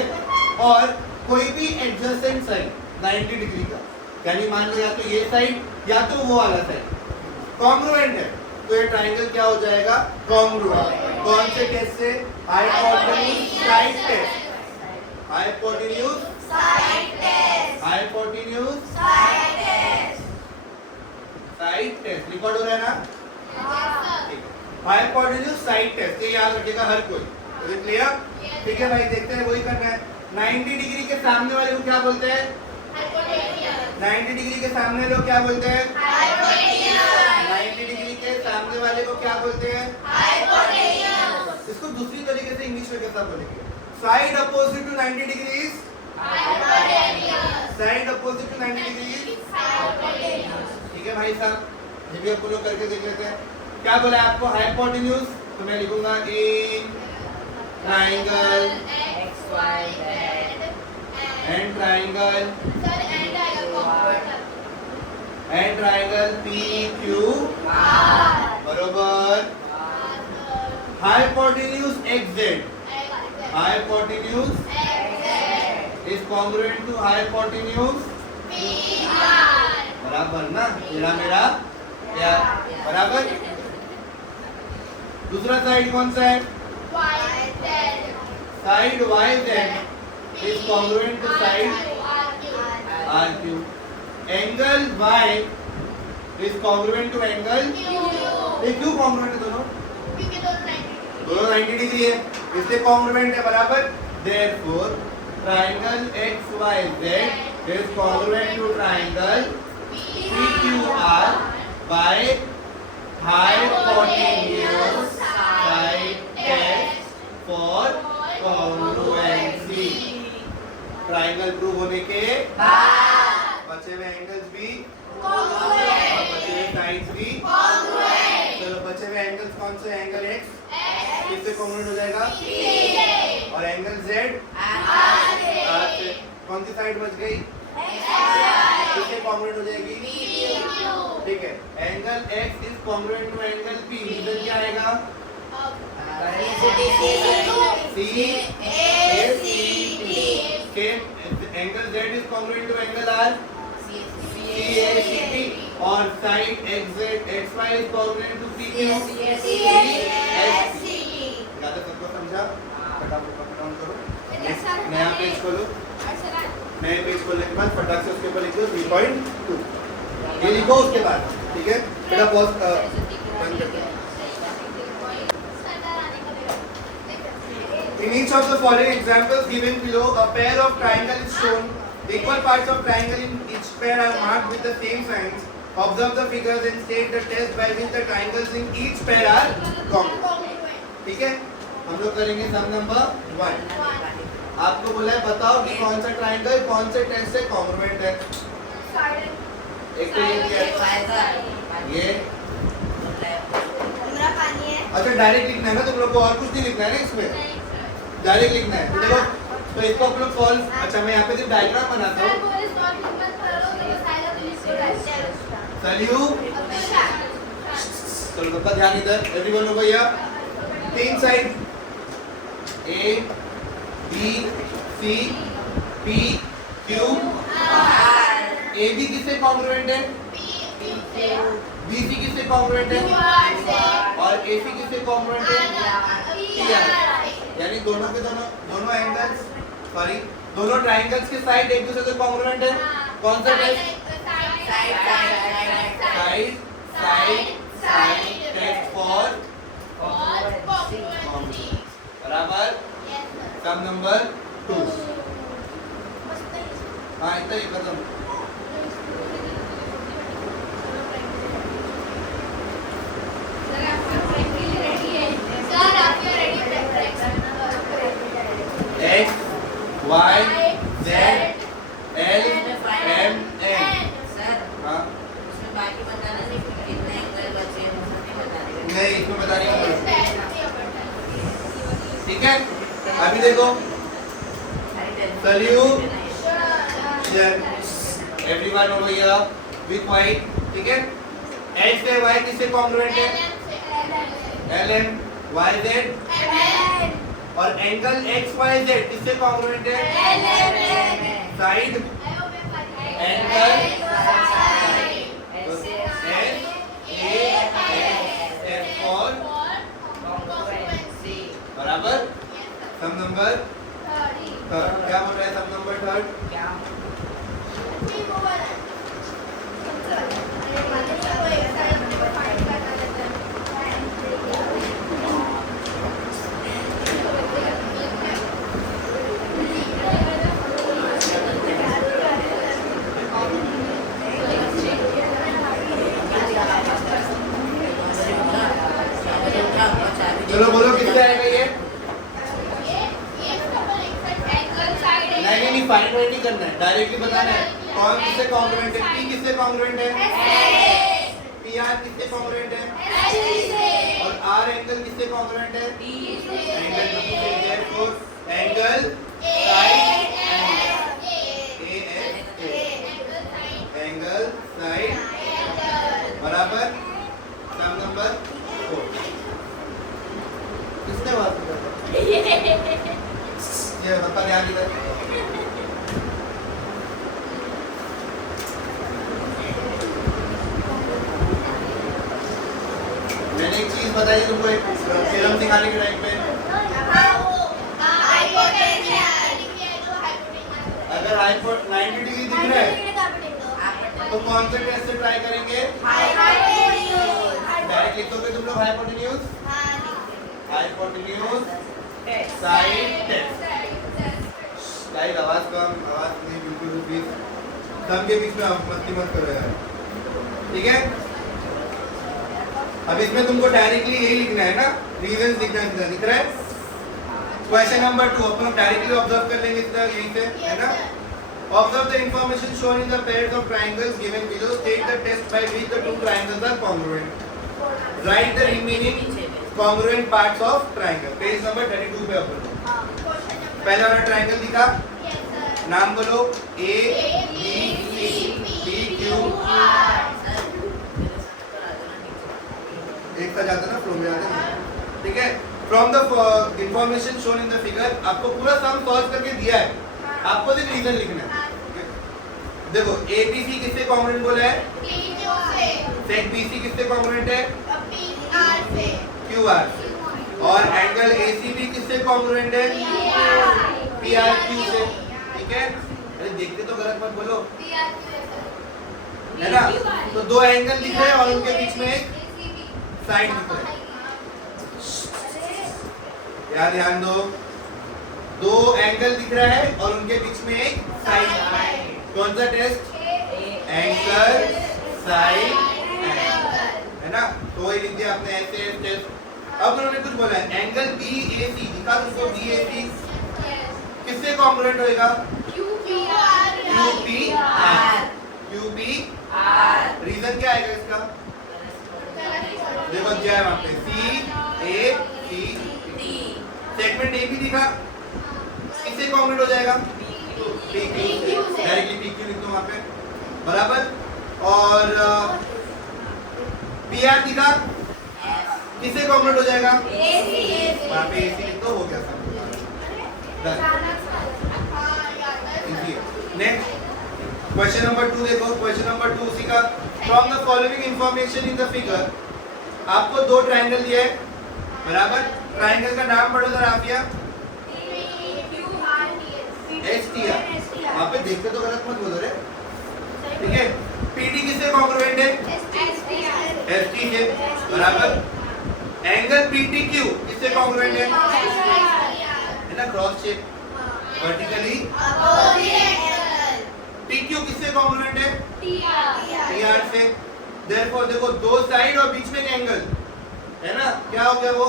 और कोई भी एडजेसेंट साइड 90 डिग्री का, यानी मान लो या तो ये साइड या तो वो वाला साइड कॉन्ग्रुएंट है, तो ये ट्रायंगल क्या हो जाएगा? कॉन्ग्रुएंट। कौन से टेस्ट से? Hypotenuse side test. Hypotenuse side test, hypotenuse side test, side test record हो रहा है ना? ठीक है, हाइपोटेन्यूज साइड टेस्ट, ये याद रखिएगा हर कोई। Is it clear? ठीक है भाई, देखते हैं वही करना है। 90 डिग्री के सामने वाले को क्या बोलते हैं? हाइपोटेन्यूज, 90 डिग्री के सामने लोग क्या बोलते हैं? हाइपोटेन्यूज, 90 डिग्री के सामने वाले को क्या बोलते हैं? हाइपोटेन्यूज, इसको दूसरी तरीके से इंग्लिश में कैसा बोलेंगे? Side opposite to 90 degrees, hypotenuse, side opposite to 90 degrees. Hypotenuse. ठीक है भाई साहब, ये भी अपन लोग करके देख लेते हैं। क्या बोला है आपको? हाइपोटेन्यूज, तो मैं लिखूंगा in triangle XYZ and triangle sir and आएगा कॉम्प्यूटर एंड ट्रायंगल PQ बरोबर hypotenuse XZ, hypotenuse is congruent to hypotenuse बराबर ना? मेरा मेरा या बराबर। दूसरा साइड कौन सा है? Side YZ is congruent to side RQ। Angle Y is congruent to angle, ये क्यों कॉन्ग्रुएंट है दोनों? दोनों 90 डिग्री है इसलिए कॉन्ग्रुएंट है बराबर। Therefore triangle XYZ is congruent to triangle PQR by hypotenuse side test for congruency। Triangle prove होने के बचे हुए एंगल्स भी और बचे हुए साइड्स भी। चलो बचे हुए एंगल्स कौन से? एंगल X किससे कॉन्ग्रुएंट हो जाएगा? और एंगल Z R से। कौन सी साइड बच गई? किससे कॉन्ग्रुएंट हो जाएगी? ठीक है, angle X is congruent to angle P। Reason क्या आएगा? Angle Z is congruent to angle R CACP और side XY is congruent to PQ CSC। ज्यादा सबको समझा? फटाफट डाउन करो, नया पेज खोलो। नए पेज खोलने के बाद फटाक से उसके ऊपर लिखो 3.2 ये लिखो उसके बाद। ठीक है बेटा, पॉज बंद कर दो। In each of the following examples given below, a pair of triangle is shown. The equal parts of triangle in each pair are marked with the same signs. Observe the figures and state the test by which the triangles in each pair are congruent. ठीक है, हम लोग करेंगे सम number 1। आपको बोला है बताओ कि कौन सा ट्रायंगल कौन से टेस्ट से कॉन्ग्रुएंट है। एक तो ये अच्छा डायरेक्ट लिखना है ना तुम लोग को, और कुछ नहीं लिखना है ना इसमें, डायरेक्ट लिखना है। तो देखो, तो इसको अपन लोग सॉल्व। अच्छा मैं यहाँ पे सिर्फ डायग्राम बनाता हूँ। चलो सबका ध्यान इधर, एवरीवन हो भैया। 3 side A B C P Q A B किससे कॉन्ग्रुएंट है? B C किससे कॉन्ग्रुएंट है? और A C किससे कॉन्ग्रुएंट है? यानी दोनों के दोनों एंगल्स सॉरी दोनों ट्रायंगल्स के साइड एक दूसरे से कॉन्ग्रुएंट है। कौन सा टेस्ट? साइड टेस्ट फॉर बराबर। सम नंबर 2। हाँ इतना ही खत्म। X, Y, Z, L, M, N। Sir हाँ उसमें बाकी बताना नहीं कितने एंगल बचे हैं। ठीक है, अभी देखो solution everyone over here with white, ठीक है। एच से वाई किससे कॉन्ग्रुएंट है? ln yz, और एंगल xyz किससे कॉन्ग्रुएंट है? साइड एंगल और बराबर सम नंबर थर्ड। क्या बोल रहा है सम नंबर थर्ड? चलो बोलो किससे आएगा ये? नहीं फाइंड आउट नहीं करना है, डायरेक्टली बताना है कौन किससे कॉन्ग्रुएंट है। पी किससे कॉन्ग्रुएंट है? पी आर किससे कॉन्ग्रुएंट है? और आर एंगल किससे कॉन्ग्रुएंट है? एंगल एंगल साइड बराबर सम नंबर 4। किसने बात किया? ये बता ध्यान इधर। मैंने एक चीज बताई तुमको एक थ्योरम दिखाने के टाइम पे, अगर हाइपोट 90 डिग्री दिख रहा है तो कौन से टेस्ट से ट्राई करेंगे? डायरेक्ट लिख दोगे तुम लोग हाइपोटेन्यूज साइड टेस्ट। गाइस आवाज कम, आवाज नहीं बिल्कुल भी, सब के बीच में मस्ती मत करो यार, ठीक है। अब इसमें तुमको डायरेक्टली यही लिखना है ना, रीजंस लिखना है, दिख रहा है। क्वेश्चन नंबर 2 अपन डायरेक्टली ऑब्जर्व कर लेंगे इतना यहीं से, है ना। Observe the information shown in the pairs of triangles given below. State the test by which the two triangles are congruent. Write the remaining congruent parts of triangle. Page number 32 पे अपन पहला वाला ट्रायंगल दिखा, नाम बोलो A B C D Q R। एक साथ जाता ना, फ्लो में जाता ना, ठीक है। From the information shown in the figure, आपको पूरा सम सॉल्व करके दिया है, आपको सिर्फ रीजन लिखना है। देखो ABC किससे कॉन्ग्रुएंट बोला है? सेट BC किससे कॉन्ग्रुएंट है? QR। और एंगल ACB किससे कॉन्ग्रुएंट है? PRQ से, ठीक है। अरे देखते तो गलत मत बोलो, है ना। तो दो एंगल दिख रहे हैं और उनके बीच में एक साइड दिख रहा है। यार ध्यान दो, दो एंगल दिख रहा है और उनके बीच में एक साइड। कौन सा टेस्ट? एंगल साइड है ना, तो वही लिख दिया आपने ऐसे टेस्ट। अब उन्होंने कुछ बोला है, एंगल BAC दिखा तुमको, BAC किससे कॉन्ग्रुएंट होएगा? QPR। रीजन क्या आएगा इसका? देखो दिया है वहां पे CAC। सेगमेंट AB दिखा, किससे कॉन्ग्रुएंट हो जाएगा? PQ। डायरेक्टली PQ लिख दो वहां पे, बराबर। और PR दिखा, किससे कॉन्ग्रुएंट हो जाएगा? वहां पे AC लिख दो, हो गया सब। नेक्स्ट क्वेश्चन नंबर 2 देखो, क्वेश्चन नंबर 2 उसी का। From the following information in the figure, आपको दो ट्रायंगल दिया है, बराबर। ट्रायंगल का नाम पढ़ो जरा आप, STR। वहां पे देखते तो गलत मत बोलो रे, ठीक है। PD किससे कॉन्ग्रुएंट है? ST से, बराबर। एंगल PTQ किससे कॉन्ग्रुएंट है? ना, क्रॉस शेप वर्टिकली। PQ किससे कॉन्ग्रुएंट है? PR से। देयरफॉर देखो दो साइड और बीच में एक एंगल है ना, क्या हो गया वो?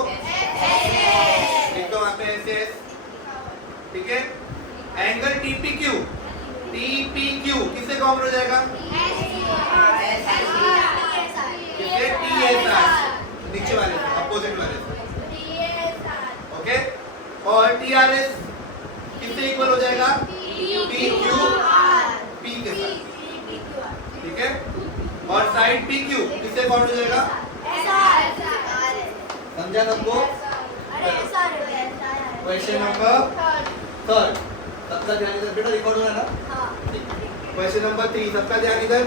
एक तो वहां पे SS, ठीक है। एंगल TPQ किससे कॉन्ग्रुएंट हो जाएगा? किससे? TSR, नीचे वाले से, अपोजिट वाले से, ओके। और TRS किससे इक्वल हो जाएगा? PQ P के साथ, ठीक है। और साइड PQ किससे बाउंड हो जाएगा? समझा सबको? क्वेश्चन नंबर 3 सबका ध्यान इधर, बेटा रिकॉर्ड हो रहा है ना? क्वेश्चन नंबर 3 सबका ध्यान इधर।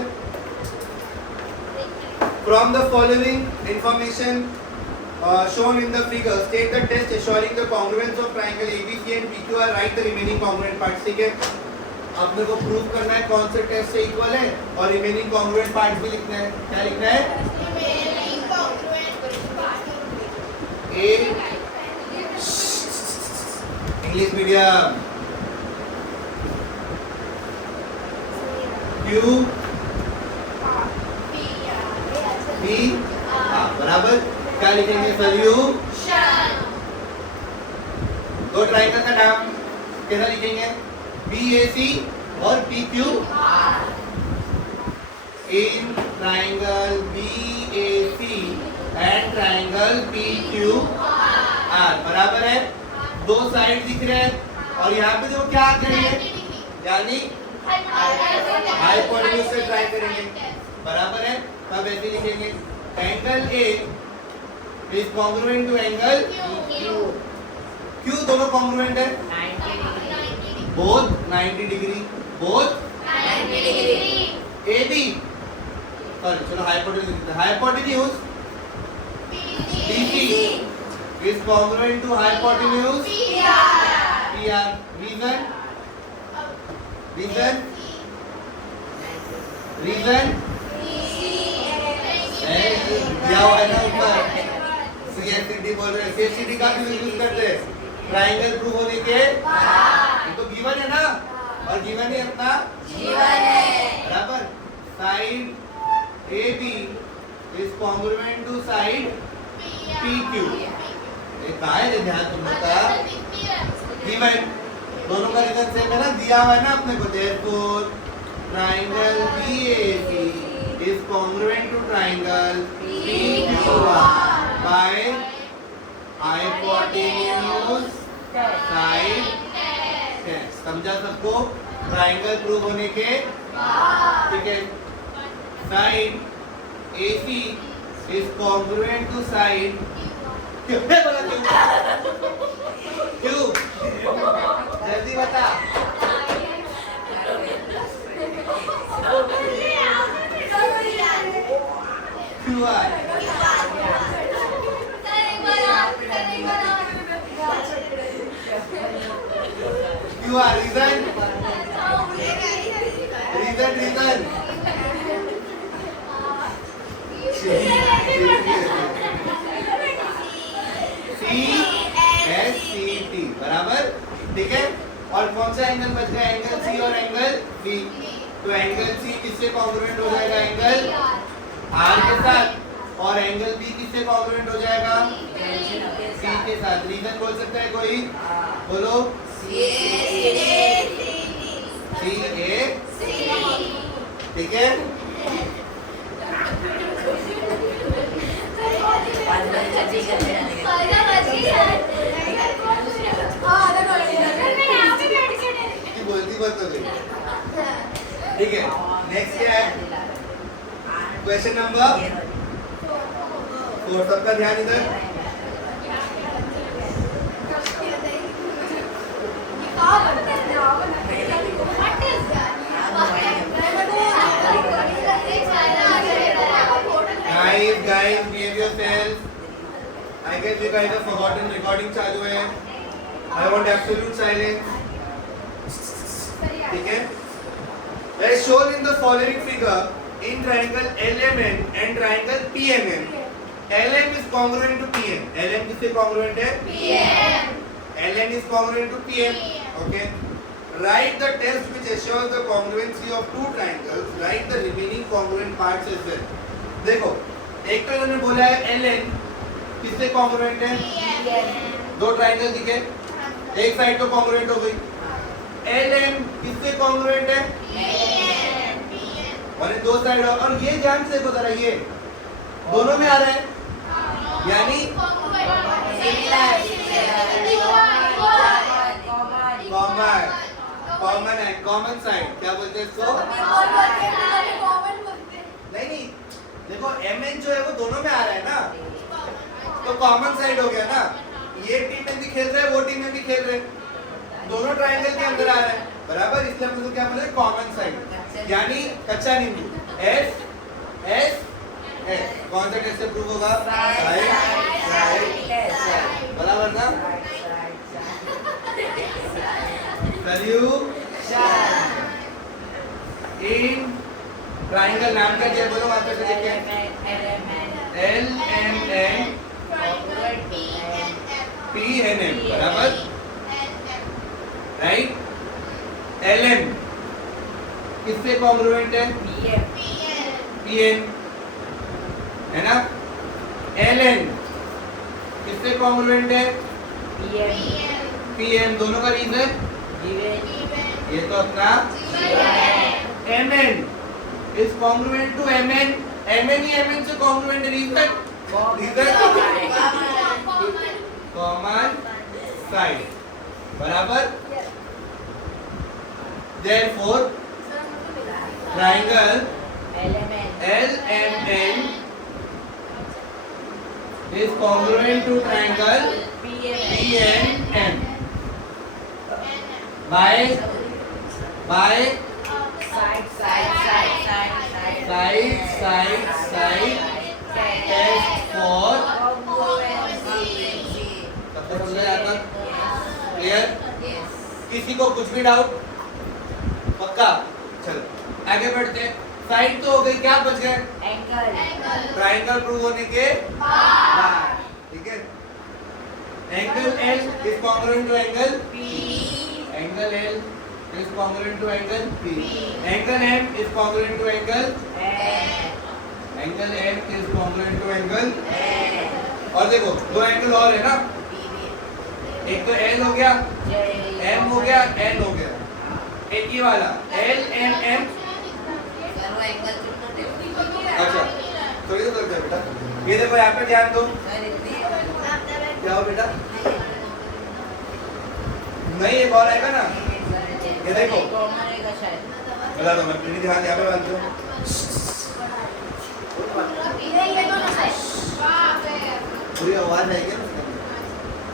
From the following information shown in the figure, state the test assuring the congruence of triangle ABC and PQR. Write the remaining congruent parts. ठीक है, आपने को प्रूव करना है कौन से टेस्ट से इक्वल है और रिमेनिंग कॉन्ग्रुएंट पार्ट्स भी लिखना है। क्या लिखना है? ए इंग्लिश मीडियम, क्यू बी, बराबर। क्या लिखेंगे? सॉल्यूशन। दो ट्रायंगल का नाम कैसा लिखेंगे? BAC और PQ। In triangle BAC and triangle PQR बराबर है। दो साइड दिख रहे हैं और यहाँ पे जो क्या करेंगे, यानी हाइपोटेन्यूज से ट्राई करेंगे, बराबर है। तब ऐसे लिखेंगे angle A is congruent to angle Q। दोनों कॉन्ग्रुएंट है, both 90 degree, both 90 degree. AB sorry चलो hypotenuse BC is congruent to hypotenuse PR। Reason क्या हुआ है ना ऊपर CSCD बोल रहे हैं। CSCD का भी यूज करते हैं ट्रायंगल प्रूव होने के। ये तो गिवन है ना, और गिवन है अपना बराबर। Side AB is congruent to side PQ। ये कहाँ है ध्यान तुम लोग का? गिवन दोनों का रीजन सेम है ना, दिया हुआ है ना अपने को। Therefore triangle BAC is congruent to triangle PQR by hypotenuse side test। समझा सबको? ट्रायंगल प्रूव होने के, ठीक है। Side AC is congruent to side क्यों बोला? क्यों जल्दी बता। QR रीजन CSCT बराबर, ठीक है। और कौन सा एंगल बच गया? एंगल C और एंगल B। तो एंगल C किससे कॉन्ग्रुएंट हो जाएगा? एंगल R के साथ। और एंगल B किससे कॉन्ग्रुएंट हो जाएगा? C के साथ। रीजन बोल सकता है कोई? बोलो। CAC, ठीक है। बोलती बात तो गई, ठीक है। नेक्स्ट क्या है? क्वेश्चन नंबर 4 सबका ध्यान इधर। Guys, behave yourself. I guess you guys have forgotten recording चालू है। I want absolute silence. ठीक है? As shown in the following figure, in triangle LMN and triangle PMN, LM is congruent to PM. LM किससे congruent है? PM. LN is congruent to PM. Okay. Write the test which assures the congruency of two triangles. Write the remaining congruent parts as well. देखो, एक तो इन्होंने बोला है LN किससे congruent है? दो ट्रायंगल दिखे, एक साइड तो कॉन्ग्रुएंट हो गई। LM किससे कॉन्ग्रुएंट है? और दो साइड, और ये ध्यान से देखो जरा, ये दोनों में आ रहा है, यानी कॉमन है, कॉमन साइड क्या बोलते हैं इसको? नहीं नहीं, देखो MN जो है वो दोनों में आ रहा है ना, तो कॉमन साइड हो गया ना। ये टीम में भी खेल रहे हैं, वो टीम में भी खेल रहे हैं, दोनों ट्रायंगल के अंदर आ रहा है, बराबर। इसलिए हम लोग क्या बोले? कॉमन साइड, यानी कच्चा नींबू। S S S कौन सा टेस्ट से प्रूव होगा? बराबर ना? सॉल्यूशन इन ट्रायंगल नाम क्या दिया बोलो वहां पे से देखिए। LMN PNM बराबर, राइट। LM किससे कॉन्ग्रुएंट है? PN है ना। LN किससे कॉन्ग्रुएंट है? PM दोनों का रीजन ये तो अपना MN is congruent to MN, MN he MN से congruent है, रीजन कॉमन साइड बराबर। Therefore triangle LMN is congruent to triangle PNM by side test for सबको समझा जाता? क्लियर? किसी को कुछ भी डाउट? पक्का? चलो आगे बढ़ते हैं। साइड तो हो गई, क्या बच गए? ट्रायंगल प्रूव होने के बाद, ठीक है। Angle L is congruent to angle P, angle L is congruent to angle P, angle M is congruent to angle angle M is congruent to angle और देखो दो एंगल और है ना, एक तो L हो गया, M हो गया, N हो गया, एक ये वाला LMM। अच्छा थोड़ी देर रुक जा बेटा, ये देखो यहाँ पे ध्यान दो, क्या हो बेटा? नहीं एक और आएगा ना, ये देखो बता दो, मैं प्लीज ध्यान यहाँ पे बात दो, पूरी आवाज आएगी ना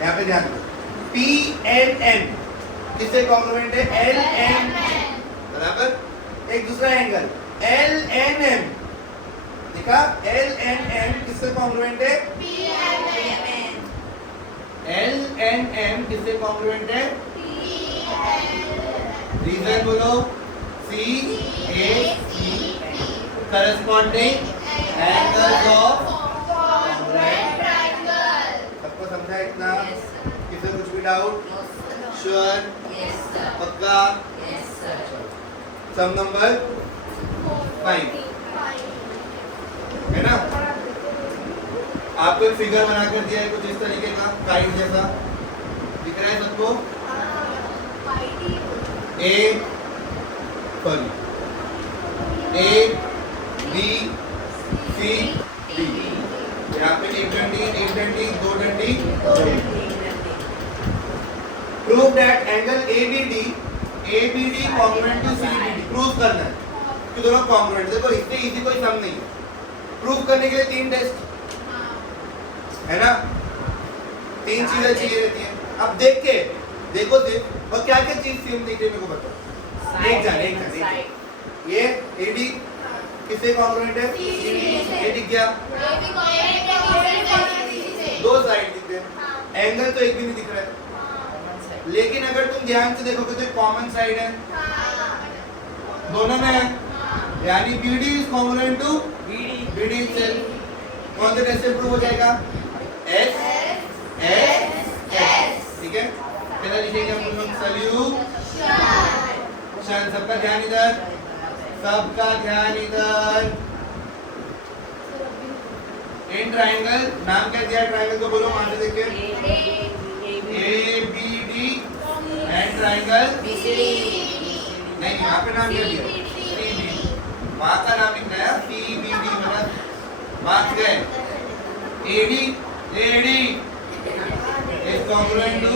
यहाँ पे ध्यान दो। PNN किससे कॉन्ग्रुएंट है? LMN बराबर। एक दूसरा एंगल LNM, देखा? LNM किससे कॉन्ग्रुएंट है? LNM किससे कॉन्ग्रुएंट है? रीजन बोलो। CAC corresponding angles of congruent triangle. सबको समझा इतना? किसी कुछ भी डाउट? श्योर? पक्का? सम नंबर 5 है ना। आपको एक फिगर बना कर दिया है कुछ इस तरीके का, काइट जैसा दिख रहा है सबको? A B C D, यहाँ पे एक डंडी दो डंडी। Prove that angle ABD congruent to CBD। Prove करना है कि दोनों कॉन्ग्रुएंट। देखो इससे इजी कोई सम नहीं है, प्रूव करने के लिए 3 टेस्ट है ना, 3 चीजें चाहिए रहती हैं। अब देख के देखो सिर्फ, और क्या क्या चीज सेम दिख रही है मेरे को बताओ। एक जान ये AD किससे कॉन्ग्रुएंट है? ये दिख गया, दो साइड दिख रहे हैं, एंगल तो एक भी नहीं दिख रहा है। लेकिन अगर तुम ध्यान से देखोगे तो कॉमन साइड है, दोनों में है, यानी BD is congruent to BD self. कौन से टेस्ट से प्रूव हो जाएगा? S ठीक है। पहला लिखेंगे हम लोग सॉल्यूशन। सबका ध्यान इधर, सबका ध्यान इधर। इन ट्रायंगल नाम क्या दिया? ट्रायंगल को बोलो वहां से देखिए। ABD एंड ट्रायंगल नहीं, यहाँ पे नाम क्या दिया? CBD। वहां का नाम लिखना है CBD, मतलब मार्क्स गए। AD is congruent to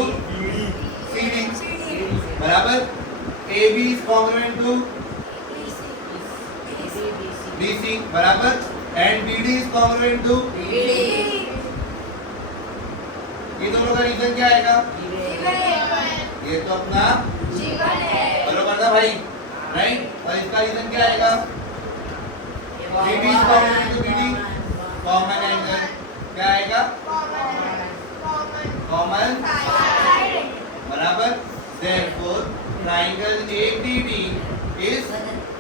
CD बराबर। AB is congruent to BC बराबर and BD is congruent to ये दोनों का रीजन क्या आएगा? ये तो अपना बराबर था भाई, राइट? और इसका रीजन क्या आएगा? AB is congruent to BD, common angle क्या आएगा? कॉमन बराबर therefore triangle ADD is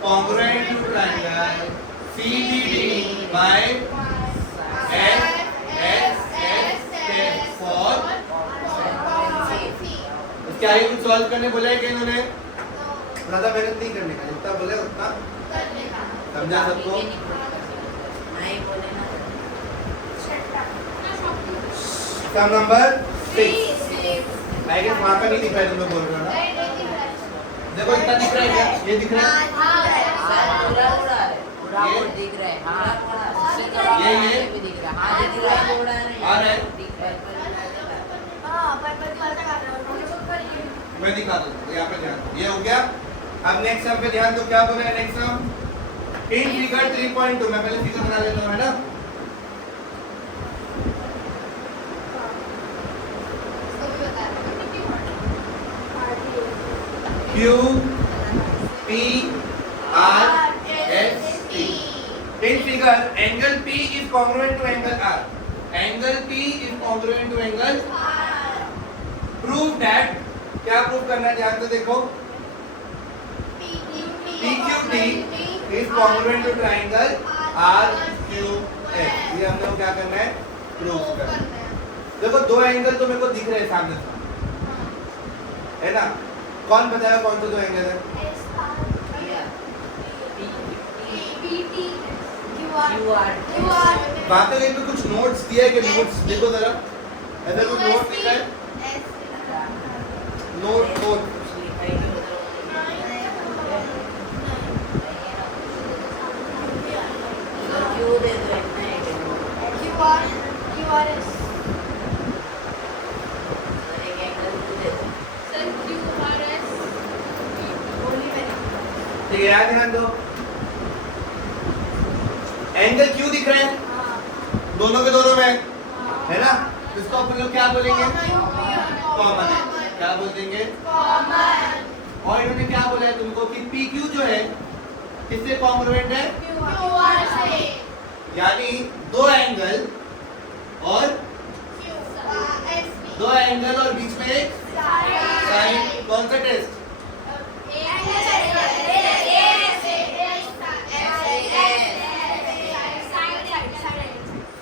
congruent to triangle CDD by S for क्या ये कुछ सॉल्व करने बोला है कि इन्होंने? ज्यादा मेहनत नहीं करने का, जितना बोले उतना समझा सबको? सम नंबर 6 आई गेस वहां पे नहीं दिख रहा है, तुम लोग बोल रहे हो ना? देखो इतना दिख रहा है क्या? ये दिख रहा है? ये दिख रहा है, ये भी दिख रहा है, दिख रहा है, आ रहा है? दिख रहा है। मैं दिखा दूँ, यहाँ पे ध्यान दो, ये हो गया। अब नेक्स्ट सम पे ध्यान दो, क्या बोला है नेक्स्ट सम? इन फिगर 3.2 मैं पहले फिगर बना लेता हूँ, है ना? Q P R S T. In figure, angle P is congruent to angle R. Angle P is congruent to angle. Prove that. क्या प्रूव करना है? ध्यान से देखो. PQT is congruent to triangle RQS. ये हमने को क्या करना है? प्रूव करना है. देखो दो एंगल तो मेरे को दिख रहे हैं सामने से, है ना? कौन बताएगा कौन से दो एंगल है? वहाँ पे कहीं पे कुछ नोट्स दिया है कि नोट्स देखो जरा, ऐसा कुछ नोट लिखा है? नोट नोट ठीक है, याद ध्यान दो. एंगल क्यू दिख रहे हैं दोनों के दोनों में, है ना? इसको अपन लोग क्या बोलेंगे? कॉमन है. क्या बोल देंगे? और इन्होंने क्या बोला है तुमको कि पी क्यू जो है किससे कॉन्ग्रुएंट है? यानी दो एंगल और बीच में एक साइन. कौन सा टेस्ट?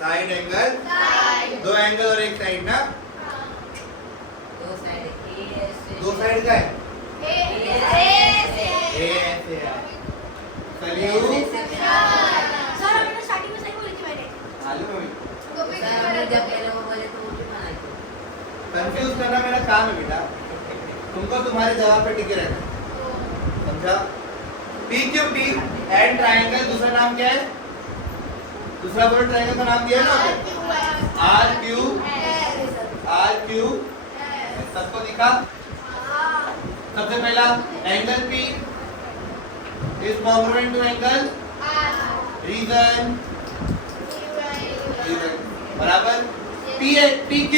Side angle. दो एंगल और एक साइड ना? दो साइड का है? कंफ्यूज करना मेरा काम है बेटा, तुमको तुम्हारे जवाब पे टिके रहना, समझा? PQT एंड ट्रायंगल, दूसरा नाम क्या है? दूसरा बोलो, ट्रायंगल का नाम दिया है ना? RQ. सबको दिखा? सबसे पहला angle P is congruent to angle reason बराबर PQ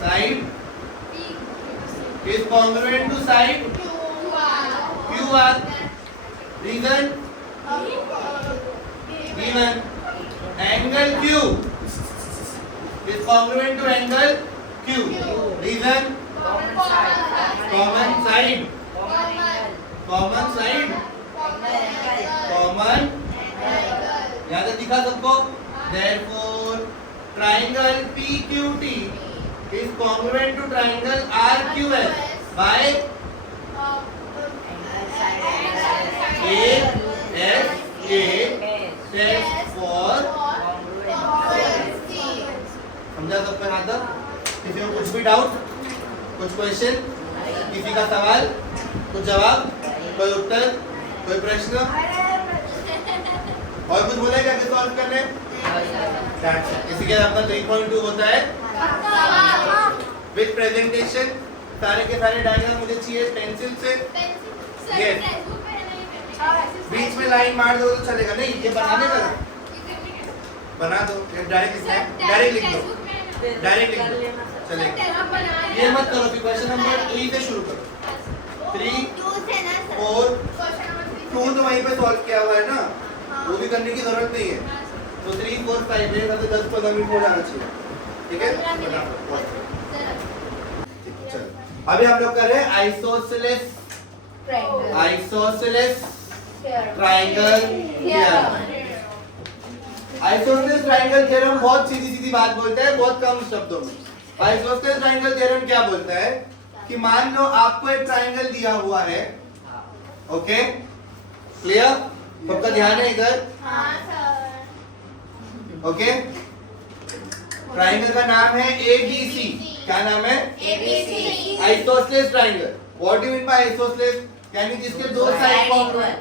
side is congruent to side QR reason given. Angle Q is congruent to angle Q reason common side. यहाँ तक दिखा सबको? Therefore, triangle PQT is congruent to triangle RQS by ASA test for. समझा सबको यहाँ तक? किसी को कुछ भी डाउट, कुछ क्वेश्चन, किसी का सवाल, कुछ जवाब, कोई उत्तर, कोई प्रश्न? और कुछ बोला क्या सॉल्व करने? इसी के आपका 3.2 होता है विद प्रेजेंटेशन. सारे के सारे डायग्राम मुझे चाहिए पेंसिल से. Yes. बीच में लाइन मार दो तो चलेगा नहीं, ये बनाने का बना दो, डायरेक्ट लिख दो, डायरेक्ट लिख दो, चलेगा। ये मत करो, फिर क्वेश्चन नंबर 3 से शुरू करो। 3 4 2 तो वहीं पे सॉल्व किया हुआ है ना, वो भी करने की जरूरत नहीं है। तो 3 4 5 ये सबसे 10-15 मिनट हो जाना चाहिए, ठीक है। चलो अभी हम लोग कर रहे हैं isosceles triangle theorem. Isosceles triangle theorem बहुत सीधी सीधी बात बोलता है, बहुत कम शब्दों में। आइसोसेलेस ट्रायंगल थ्योरम क्या बोलता है कि मान लो आपको एक ट्रायंगल दिया हुआ है, ओके क्लियर, सबका ध्यान है इधर, ओके। ट्रायंगल का नाम है ABC। क्या नाम है? ABC। Isosceles triangle. What do you mean by isosceles? यानी जिसके दो साइड कॉन्ग्रुएंट,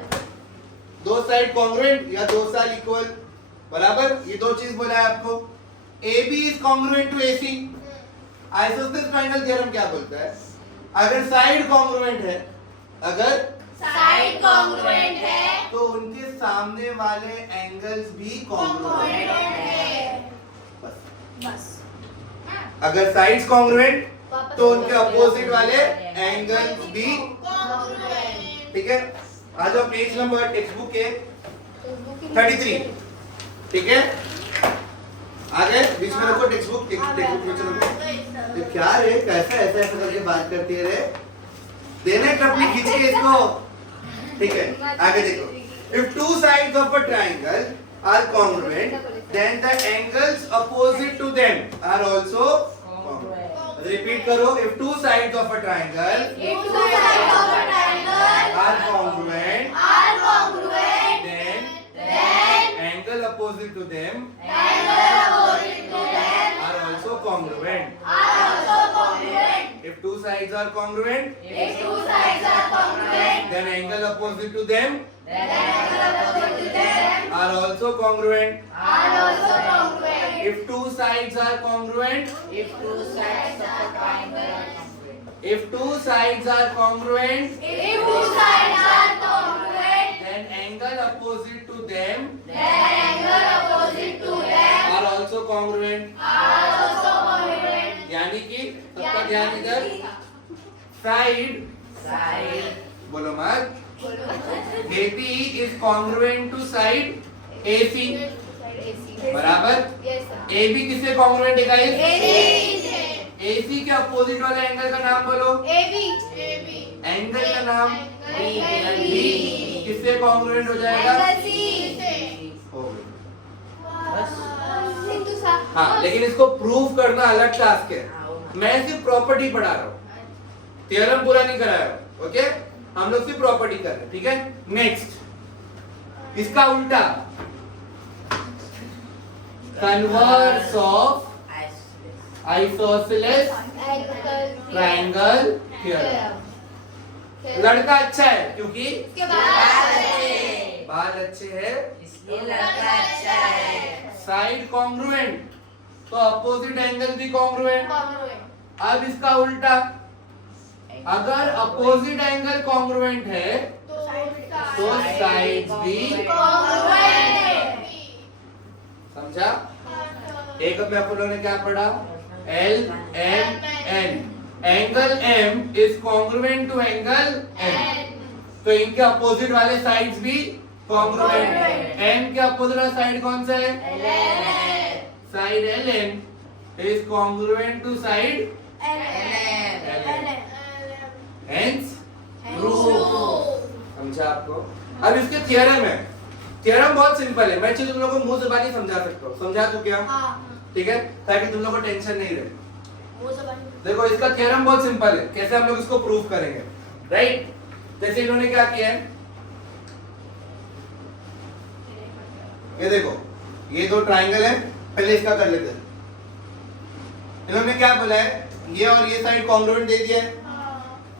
दो साइड कॉन्ग्रुएंट या दो साइड इक्वल, बराबर। ये दो चीज बोला है आपको। AB is congruent to AC। Isosceles triangle theorem क्या बोलता है? अगर साइड कॉन्ग्रुएंट है, अगर साइड कॉन्ग्रुएंट है तो उनके सामने वाले एंगल्स भी कॉन्ग्रुएंट है। बस। अगर साइड्स कॉन्ग्रुएंट तो उनके अपोजिट वाले एंगल्स भी, कॉन्ग्रुएंट। ठीक है। आ जाओ पेज नंबर टेक्स्ट बुक के 33, ठीक है। आगे बीच में रखो टेक्स्ट बुक, टेक्स्ट बुक में चलो। ये क्या रे, कैसा ऐसा ऐसा करके बात करती है रे, देने टपली खींच के इसको, ठीक है। आगे देखो, if two sides of a triangle are congruent then the angles opposite to them are also congruent. Repeat करो, if two sides of a triangle are congruent then angle opposite to them are also congruent. If two sides are congruent, then angle opposite to them are also congruent. If two sides are congruent, If two sides of a triangle are congruent. if two sides are congruent, then angle opposite to them are also congruent. यानी कि सबका ध्यान इधर, side Side. बोलो मत, AP is congruent to side AC, बराबर। AB किससे congruent है गाइस? AC के अपोजिट वाले एंगल का नाम बोलो। एंगल का नाम B किससे कॉन्ग्रुएंट हो जाएगा? हो गया। हाँ, लेकिन इसको प्रूव करना अलग टास्क है। मैं सिर्फ प्रॉपर्टी पढ़ा रहा हूँ, थ्योरम पूरा नहीं करा रहा हूँ, ओके। हम लोग सिर्फ प्रॉपर्टी कर रहे हैं, ठीक है। नेक्स्ट, इसका उल्टा, converse of isosceles triangle theorem. लड़का अच्छा है क्योंकि बाल अच्छे हैं, इसलिए लड़का अच्छा है। साइड कॉन्ग्रुएंट तो अपोजिट एंगल भी कॉन्ग्रुएंट। अब इसका उल्टा, अगर अपोजिट एंगल कॉन्ग्रुएंट है तो साइड्स भी, समझा? एक अब में आप लोगों ने क्या पढ़ा? L M N, angle M is congruent to angle N, तो इनके अपोजिट वाले साइड्स भी कॉन्ग्रुएंट। M के अपोजिट वाला साइड कौन सा है? Side LN is congruent to side LN, hence proof. समझा आपको? अब इसके थ्योरम है। थ्योरम बहुत सिंपल है, मैं तुम लोगों को मुंह ज़बानी समझा सकता हूँ। समझा तो क्या? ठीक है, ताकि तुम लोगों को टेंशन नहीं रहे। देखो इसका थ्योरम बहुत सिंपल है, कैसे हम लोग इसको प्रूव करेंगे, राइट? जैसे इन्होंने क्या किया है, ये देखो, ये दो ट्रायंगल है, पहले इसका कर लेते हैं। इन्होंने क्या बोला है, ये और ये साइड कॉन्ग्रुएंट दे दिया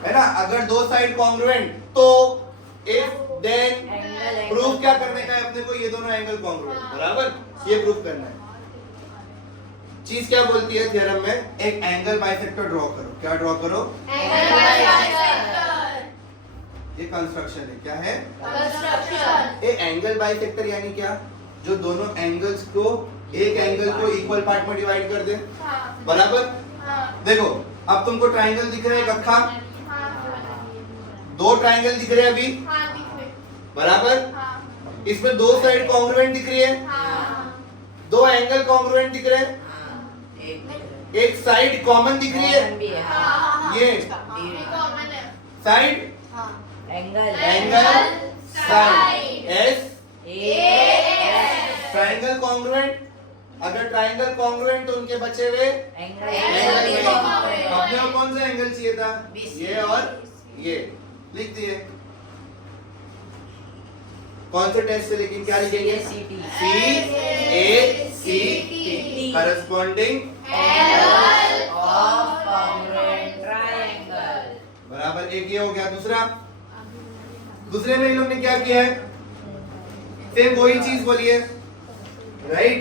है ना। अगर दो साइड कॉन्ग्रुएंट तो इफ देन प्रूफ क्या करने का है अपने को, ये दोनों एंगल कॉन्ग्रुएंट, बराबर। ये प्रूफ करना है। चीज क्या बोलती है थ्योरम में, एक एंगल बाइसेक्टर ड्रॉ करो। क्या ड्रॉ करो? ये कंस्ट्रक्शन है। क्या है? कंस्ट्रक्शन। ए एंगल बाइसेक्टर यानी क्या? जो दोनों एंगल्स को एक एंगल को इक्वल पार्ट में डिवाइड कर दे। बराबर? देखो अब तुमको ट्राइंगल दिख रहा है, एक अक्खा, दो ट्राइंगल दिख रहे हैं अभी। बराबर? इसमें दो साइड कॉन्ग्रुएंट दिख रही है, दो एंगल कॉन्ग्रुएंट दिख रहे हैं, एक साइड कॉमन दिख रही है। ये side angle side S triangle congruent. अगर ट्राइंगल कॉन्ग्रुएंट तो उनके बचे हुए एंगल। अपने को कौन सा एंगल चाहिए था? ये और ये। लिख दिए। कौन से टेस्ट से लेकिन क्या लिखेंगे? CACT करस्पॉन्डिंग बराबर। एक ये हो गया। दूसरे में इन लोग ने क्या किया है? सेम वही चीज बोली है, राइट?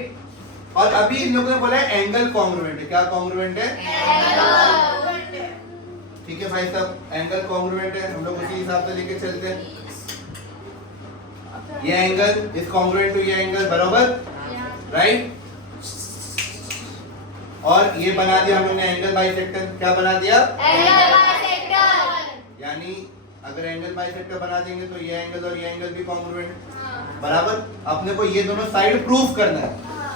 और अभी इन लोगों ने बोला है एंगल कॉन्ग्रुएंट है। क्या कॉन्ग्रुएंट है? ठीक है भाई साहब, एंगल कॉन्ग्रुएंट है, हम लोग उसी हिसाब से लेके चलते हैं। ये एंगल इज कॉन्ग्रुएंट टू ये एंगल, बराबर, राइट? और ये बना दिया हम लोगों ने एंगल बाइसेक्टर। क्या बना दिया? यानी अगर एंगल बाइसेक्टर बना देंगे तो ये एंगल और ये एंगल भी कॉन्ग्रुएंट, बराबर। अपने को ये दोनों साइड प्रूफ करना है।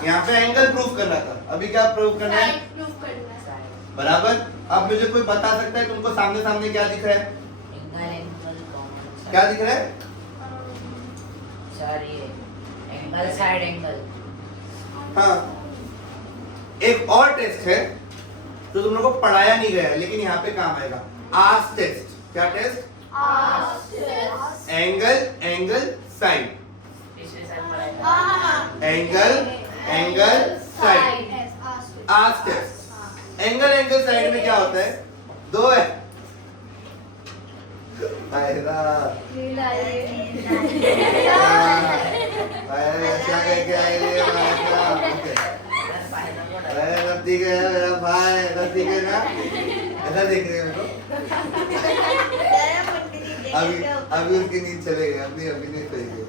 यहाँ पे एंगल प्रूफ करना था, अभी क्या प्रूफ करना है? बराबर। अब मुझे कोई बता सकता है तुमको सामने सामने क्या दिख रहा है? क्या दिख रहा है? Angle side angle. हाँ, एक और टेस्ट है जो तुम लोगों को पढ़ाया नहीं गया है लेकिन यहाँ पे काम आएगा। Arc test. क्या टेस्ट? Angle side. Angle side. Arc test. Angle side में क्या होता है? दो है। क्या कह के आए ये ठीक है मेरा भाई, ठीक है ना? ऐसा देख रहे हैं मेरे को। अभी उनकी नींद चले गए, अभी नहीं सही गए।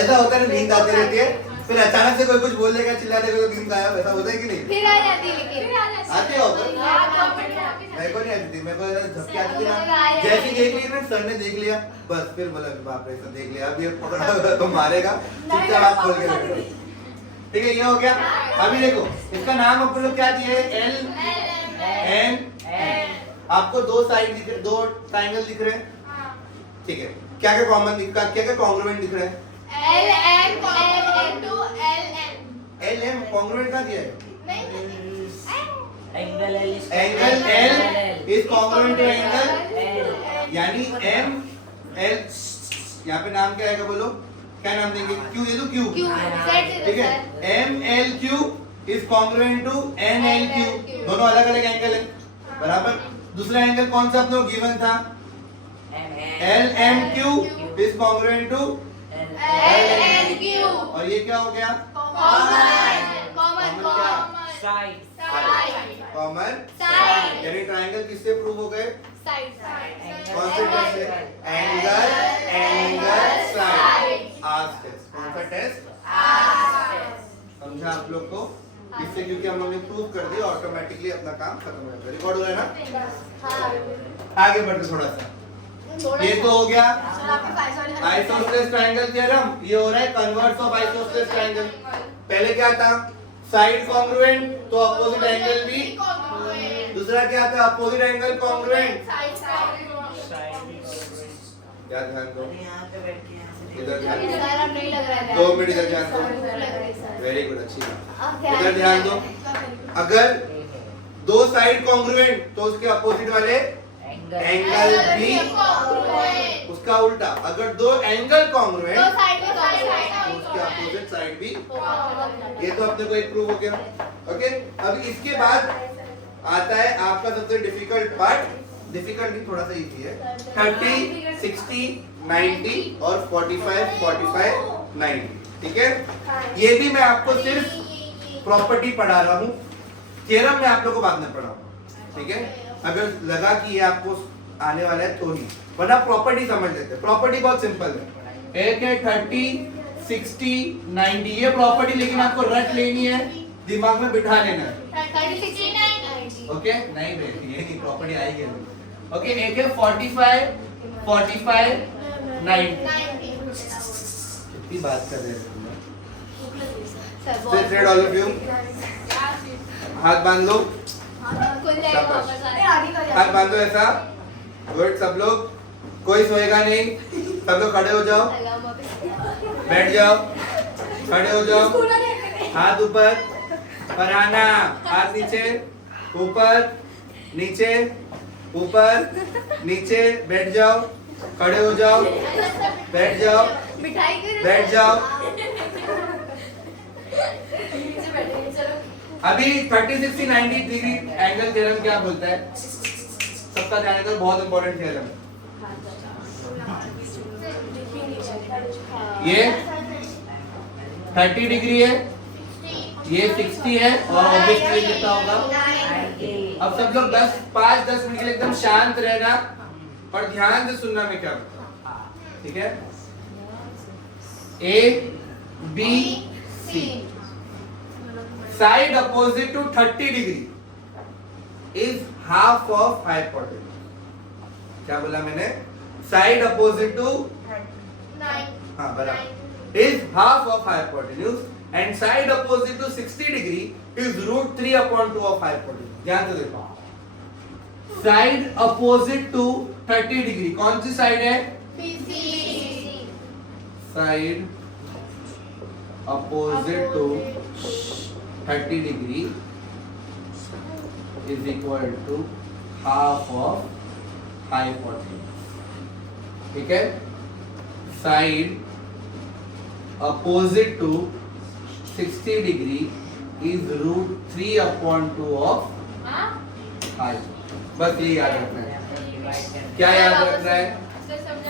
ऐसा होता है ना, नींद आती रहती है, फिर अचानक से कोई कुछ बोल देगा, चिल्ला देगा तो नींद गायब। ऐसा होता है कि नहीं? फिर आ जाती है, लेकिन आती है होगा। मेरे को नहीं आती थी, मेरे को झपकी आती थी ना। जैसे देख लिया ना सर ने, देख लिया बस, फिर बोला बाप रे सर देख लिया, अब ये पकड़ा तो मारेगा, चुपचाप आप खोल के रखो। ठीक है, ये हो गया। अभी देखो इसका नाम अपन लोग क्या दिए? L N. आपको दो साइड दिख रहे, दो ट्रायंगल दिख रहे हैं, ठीक है। क्या क्या कॉमन दिख रहा है? क्या क्या कॉन्ग्रुएंट दिख रहा है? एल एम कॉन्ग्रुएंट का दिया है? Angle L is congruent to angle, यानी एम एल। यहाँ पे नाम क्या आएगा बोलो? क्या नाम देंगे? क्यू दे दो, क्यू, ठीक है। M L Q is congruent to N L Q. दोनों अलग अलग एंगल है, बराबर। दूसरा एंगल कौन सा अपने को गिवन था? L M Q is congruent to L N Q. और ये क्या हो गया? Common side. यानी ट्रायंगल किससे प्रूव हो गए? कौन से टेस्ट से? Angle side. Arc test. कौन सा टेस्ट? समझा आप लोग को? इससे क्योंकि हम लोग ने प्रूव कर दिया, ऑटोमेटिकली अपना काम खत्म हो जाएगा। रिकॉर्ड हो रहा है ना? आगे बढ़ते थोड़ा सा। ये तो हो गया आइसोसेलेस ट्रायंगल थ्योरम। ये हो रहा है कन्वर्स ऑफ आइसोसेलेस ट्रायंगल। पहले क्या था? साइड कॉन्ग्रुएंट तो अपोजिट एंगल भी। दूसरा क्या था? Opposite angle congruent. क्या ध्यान दो, इधर ध्यान दो, 2 मिनट इधर ध्यान दो। वेरी गुड, अच्छी बात। इधर ध्यान दो। अगर दो साइड कॉन्ग्रुएंट तो उसके अपोजिट वाले एंगल भी उसका उल्टा। अगर दो एंगल कॉन्ग्रुएंट तो उसके अपोजिट साइड भी। ये तो अपने को एक प्रूव हो गया, ओके। अब इसके बाद आता है आपका सबसे डिफिकल्ट पार्ट। डिफिकल्ट नहीं, थोड़ा सा इजी है। 30, 60, 90 और 45, 45, 90, ठीक है। ये भी मैं आपको सिर्फ प्रॉपर्टी पढ़ा रहा हूँ, थ्योरम में आप लोग को बाद में पढ़ाऊंगा, ठीक है। अगर लगा कि ये आपको आने वाला है तो ही, वरना प्रॉपर्टी समझ लेते हैं। प्रॉपर्टी बहुत सिंपल है, एक है 30 60 90, ये प्रॉपर्टी लेकिन आपको रट लेनी है, दिमाग में बिठा लेना है। 30 69 ओके नहीं बेटी ये नहीं प्रॉपर्टी आएगी अभी। ओके एक है 45 45 90। कितनी बात कर रहे हैं तुम लोग। Sit straight all of you, हाथ बांध लो, हाथ बांध लो ऐसा। गुड, सब लोग, कोई सोएगा नहीं, सब लोग खड़े हो जाओ, बैठ जाओ, खड़े हो जाओ, हाथ ऊपर, फरहाना हाथ नीचे, ऊपर नीचे, ऊपर नीचे, बैठ जाओ, खड़े हो जाओ, बैठ जाओ, बैठ जाओ। अभी 30 60 90 डिग्री एंगल थ्योरम क्या बोलता है, सबका जाने तो बहुत इंपॉर्टेंट थ्योरम है। ये 30 डिग्री है, ये 60 है, और ऑब्वियसली कितना होगा। अब सब लोग 5-10 मिनट के लिए एकदम शांत रहना और ध्यान से सुनना मैं क्या बताऊं, ठीक है। A B C side opposite to 30 degree is half of hypotenuse। क्या बोला मैंने, साइड अपोजिट टू, हाँ बराबर, is half of hypotenuse and side opposite to 60 degree is √3/2 of hypotenuse। ध्यान से देखो, साइड अपोजिट टू 30 डिग्री कौन सी साइड है, side opposite to 30 degree is equal to half of hypotenuse, ठीक है। Side opposite to 60 degree is √3/2 of hypotenuse। बस ये याद रखना है। क्या याद रखना है,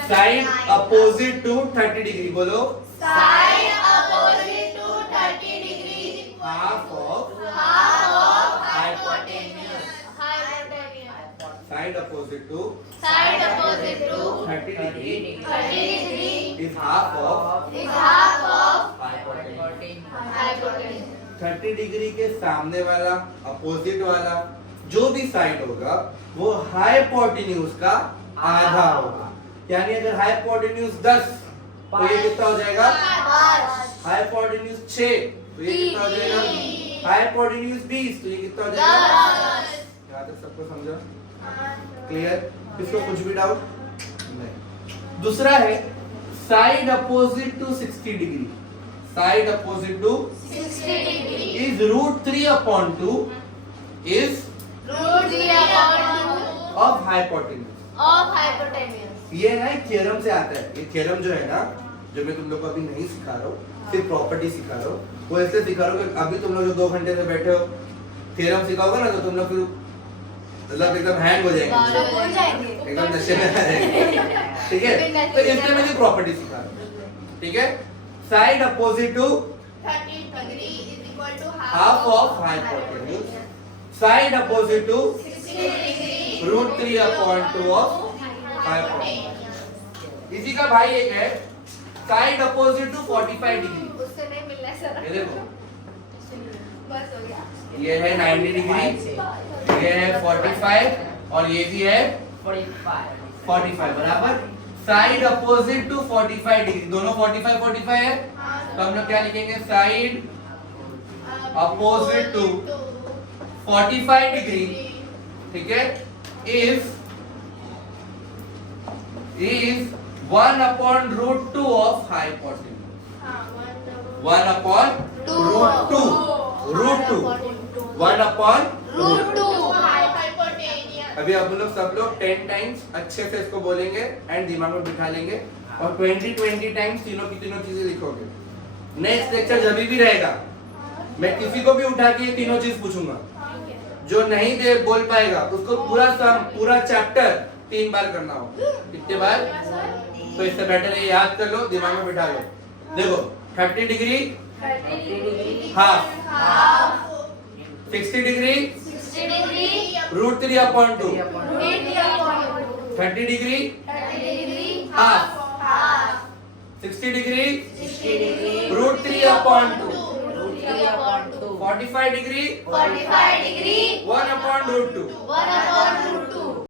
साइड अपोजिट टू 30 डिग्री, बोलो Side opposite to 30 degree, half of hypotenuse. side opposite to Side opposite to 30 degree 30 degree is half of is half of hypotenuse। hypotenuse. 30 degree के सामने वाला, अपोजिट वाला जो भी साइड होगा वो हाइपोटेन्यूज का आधा होगा। यानी अगर हाइपोटेन्यूज 10 तो ये कितना हो जाएगा, हाइपोटेन्यूज 6 तो ये कितना हो जाएगा, हाइपोटेन्यूज 20 तो ये कितना हो जाएगा। यहाँ तक सबको समझा, क्लियर, किसको कुछ भी डाउट नहीं। दूसरा है side opposite to 60 degree, side opposite to 60 degree is √3/2 is √3/2 of hypotenuse। of hypotenuse. ये ना एक थ्योरम से आता है, ये थ्योरम जो है ना, जो मैं तुम लोग को अभी नहीं सिखा रहा हूँ, सिर्फ प्रॉपर्टी सिखा रहा हूँ, वो इसलिए सिखा रहा हूँ कि अभी तुम लोग जो 2 घंटे से बैठे हो थ्योरम सिखाओगे ना तो तुम लोग फिर मतलब एकदम हैंग हो जाएंगे, एकदम नशे में आ जाएंगे, ठीक है। तो इसलिए मैं प्रॉपर्टी सिखा रहा हूँ, ठीक है। Side opposite to 30 degree is equal to half of hypotenuse, side opposite to 60 degree √3/2 of hypotenuse। इसी का भाई एक है साइड अपोजिट टू 45 डिग्री, उससे नहीं मिलना है सर, ये देखो, बस हो गया। ये है 90 डिग्री, ये है 45 और ये भी है 45 बराबर। साइड अपोजिट टू 45 डिग्री, दोनों 45 है, तो हम लोग क्या लिखेंगे, साइड अपोजिट टू 45 डिग्री, ठीक है, इज 1/√2 of hypotenuse। 1/√2 1/√2। अभी आप लोग सब लोग 10 टाइम्स अच्छे से इसको बोलेंगे एंड दिमाग में बिठा लेंगे और 20 टाइम्स तीनों की तीनों चीजें लिखोगे। नेक्स्ट लेक्चर जब भी रहेगा मैं किसी को भी उठा के ये तीनों चीज पूछूंगा, जो नहीं दे बोल पाएगा उसको पूरा चैप्टर 3 बार करना हो। कितने बार, तो इससे बेटर है याद कर लो, दिमाग में बिठा लो। देखो 30 degree half, 60 degree √3/2, 30 degree 30 degree, half, half, 60 degree 60 degree, root 3 upon 2, root 3 upon 2, 45 degree 45 degree, 1 upon root 2, 1 upon root 2,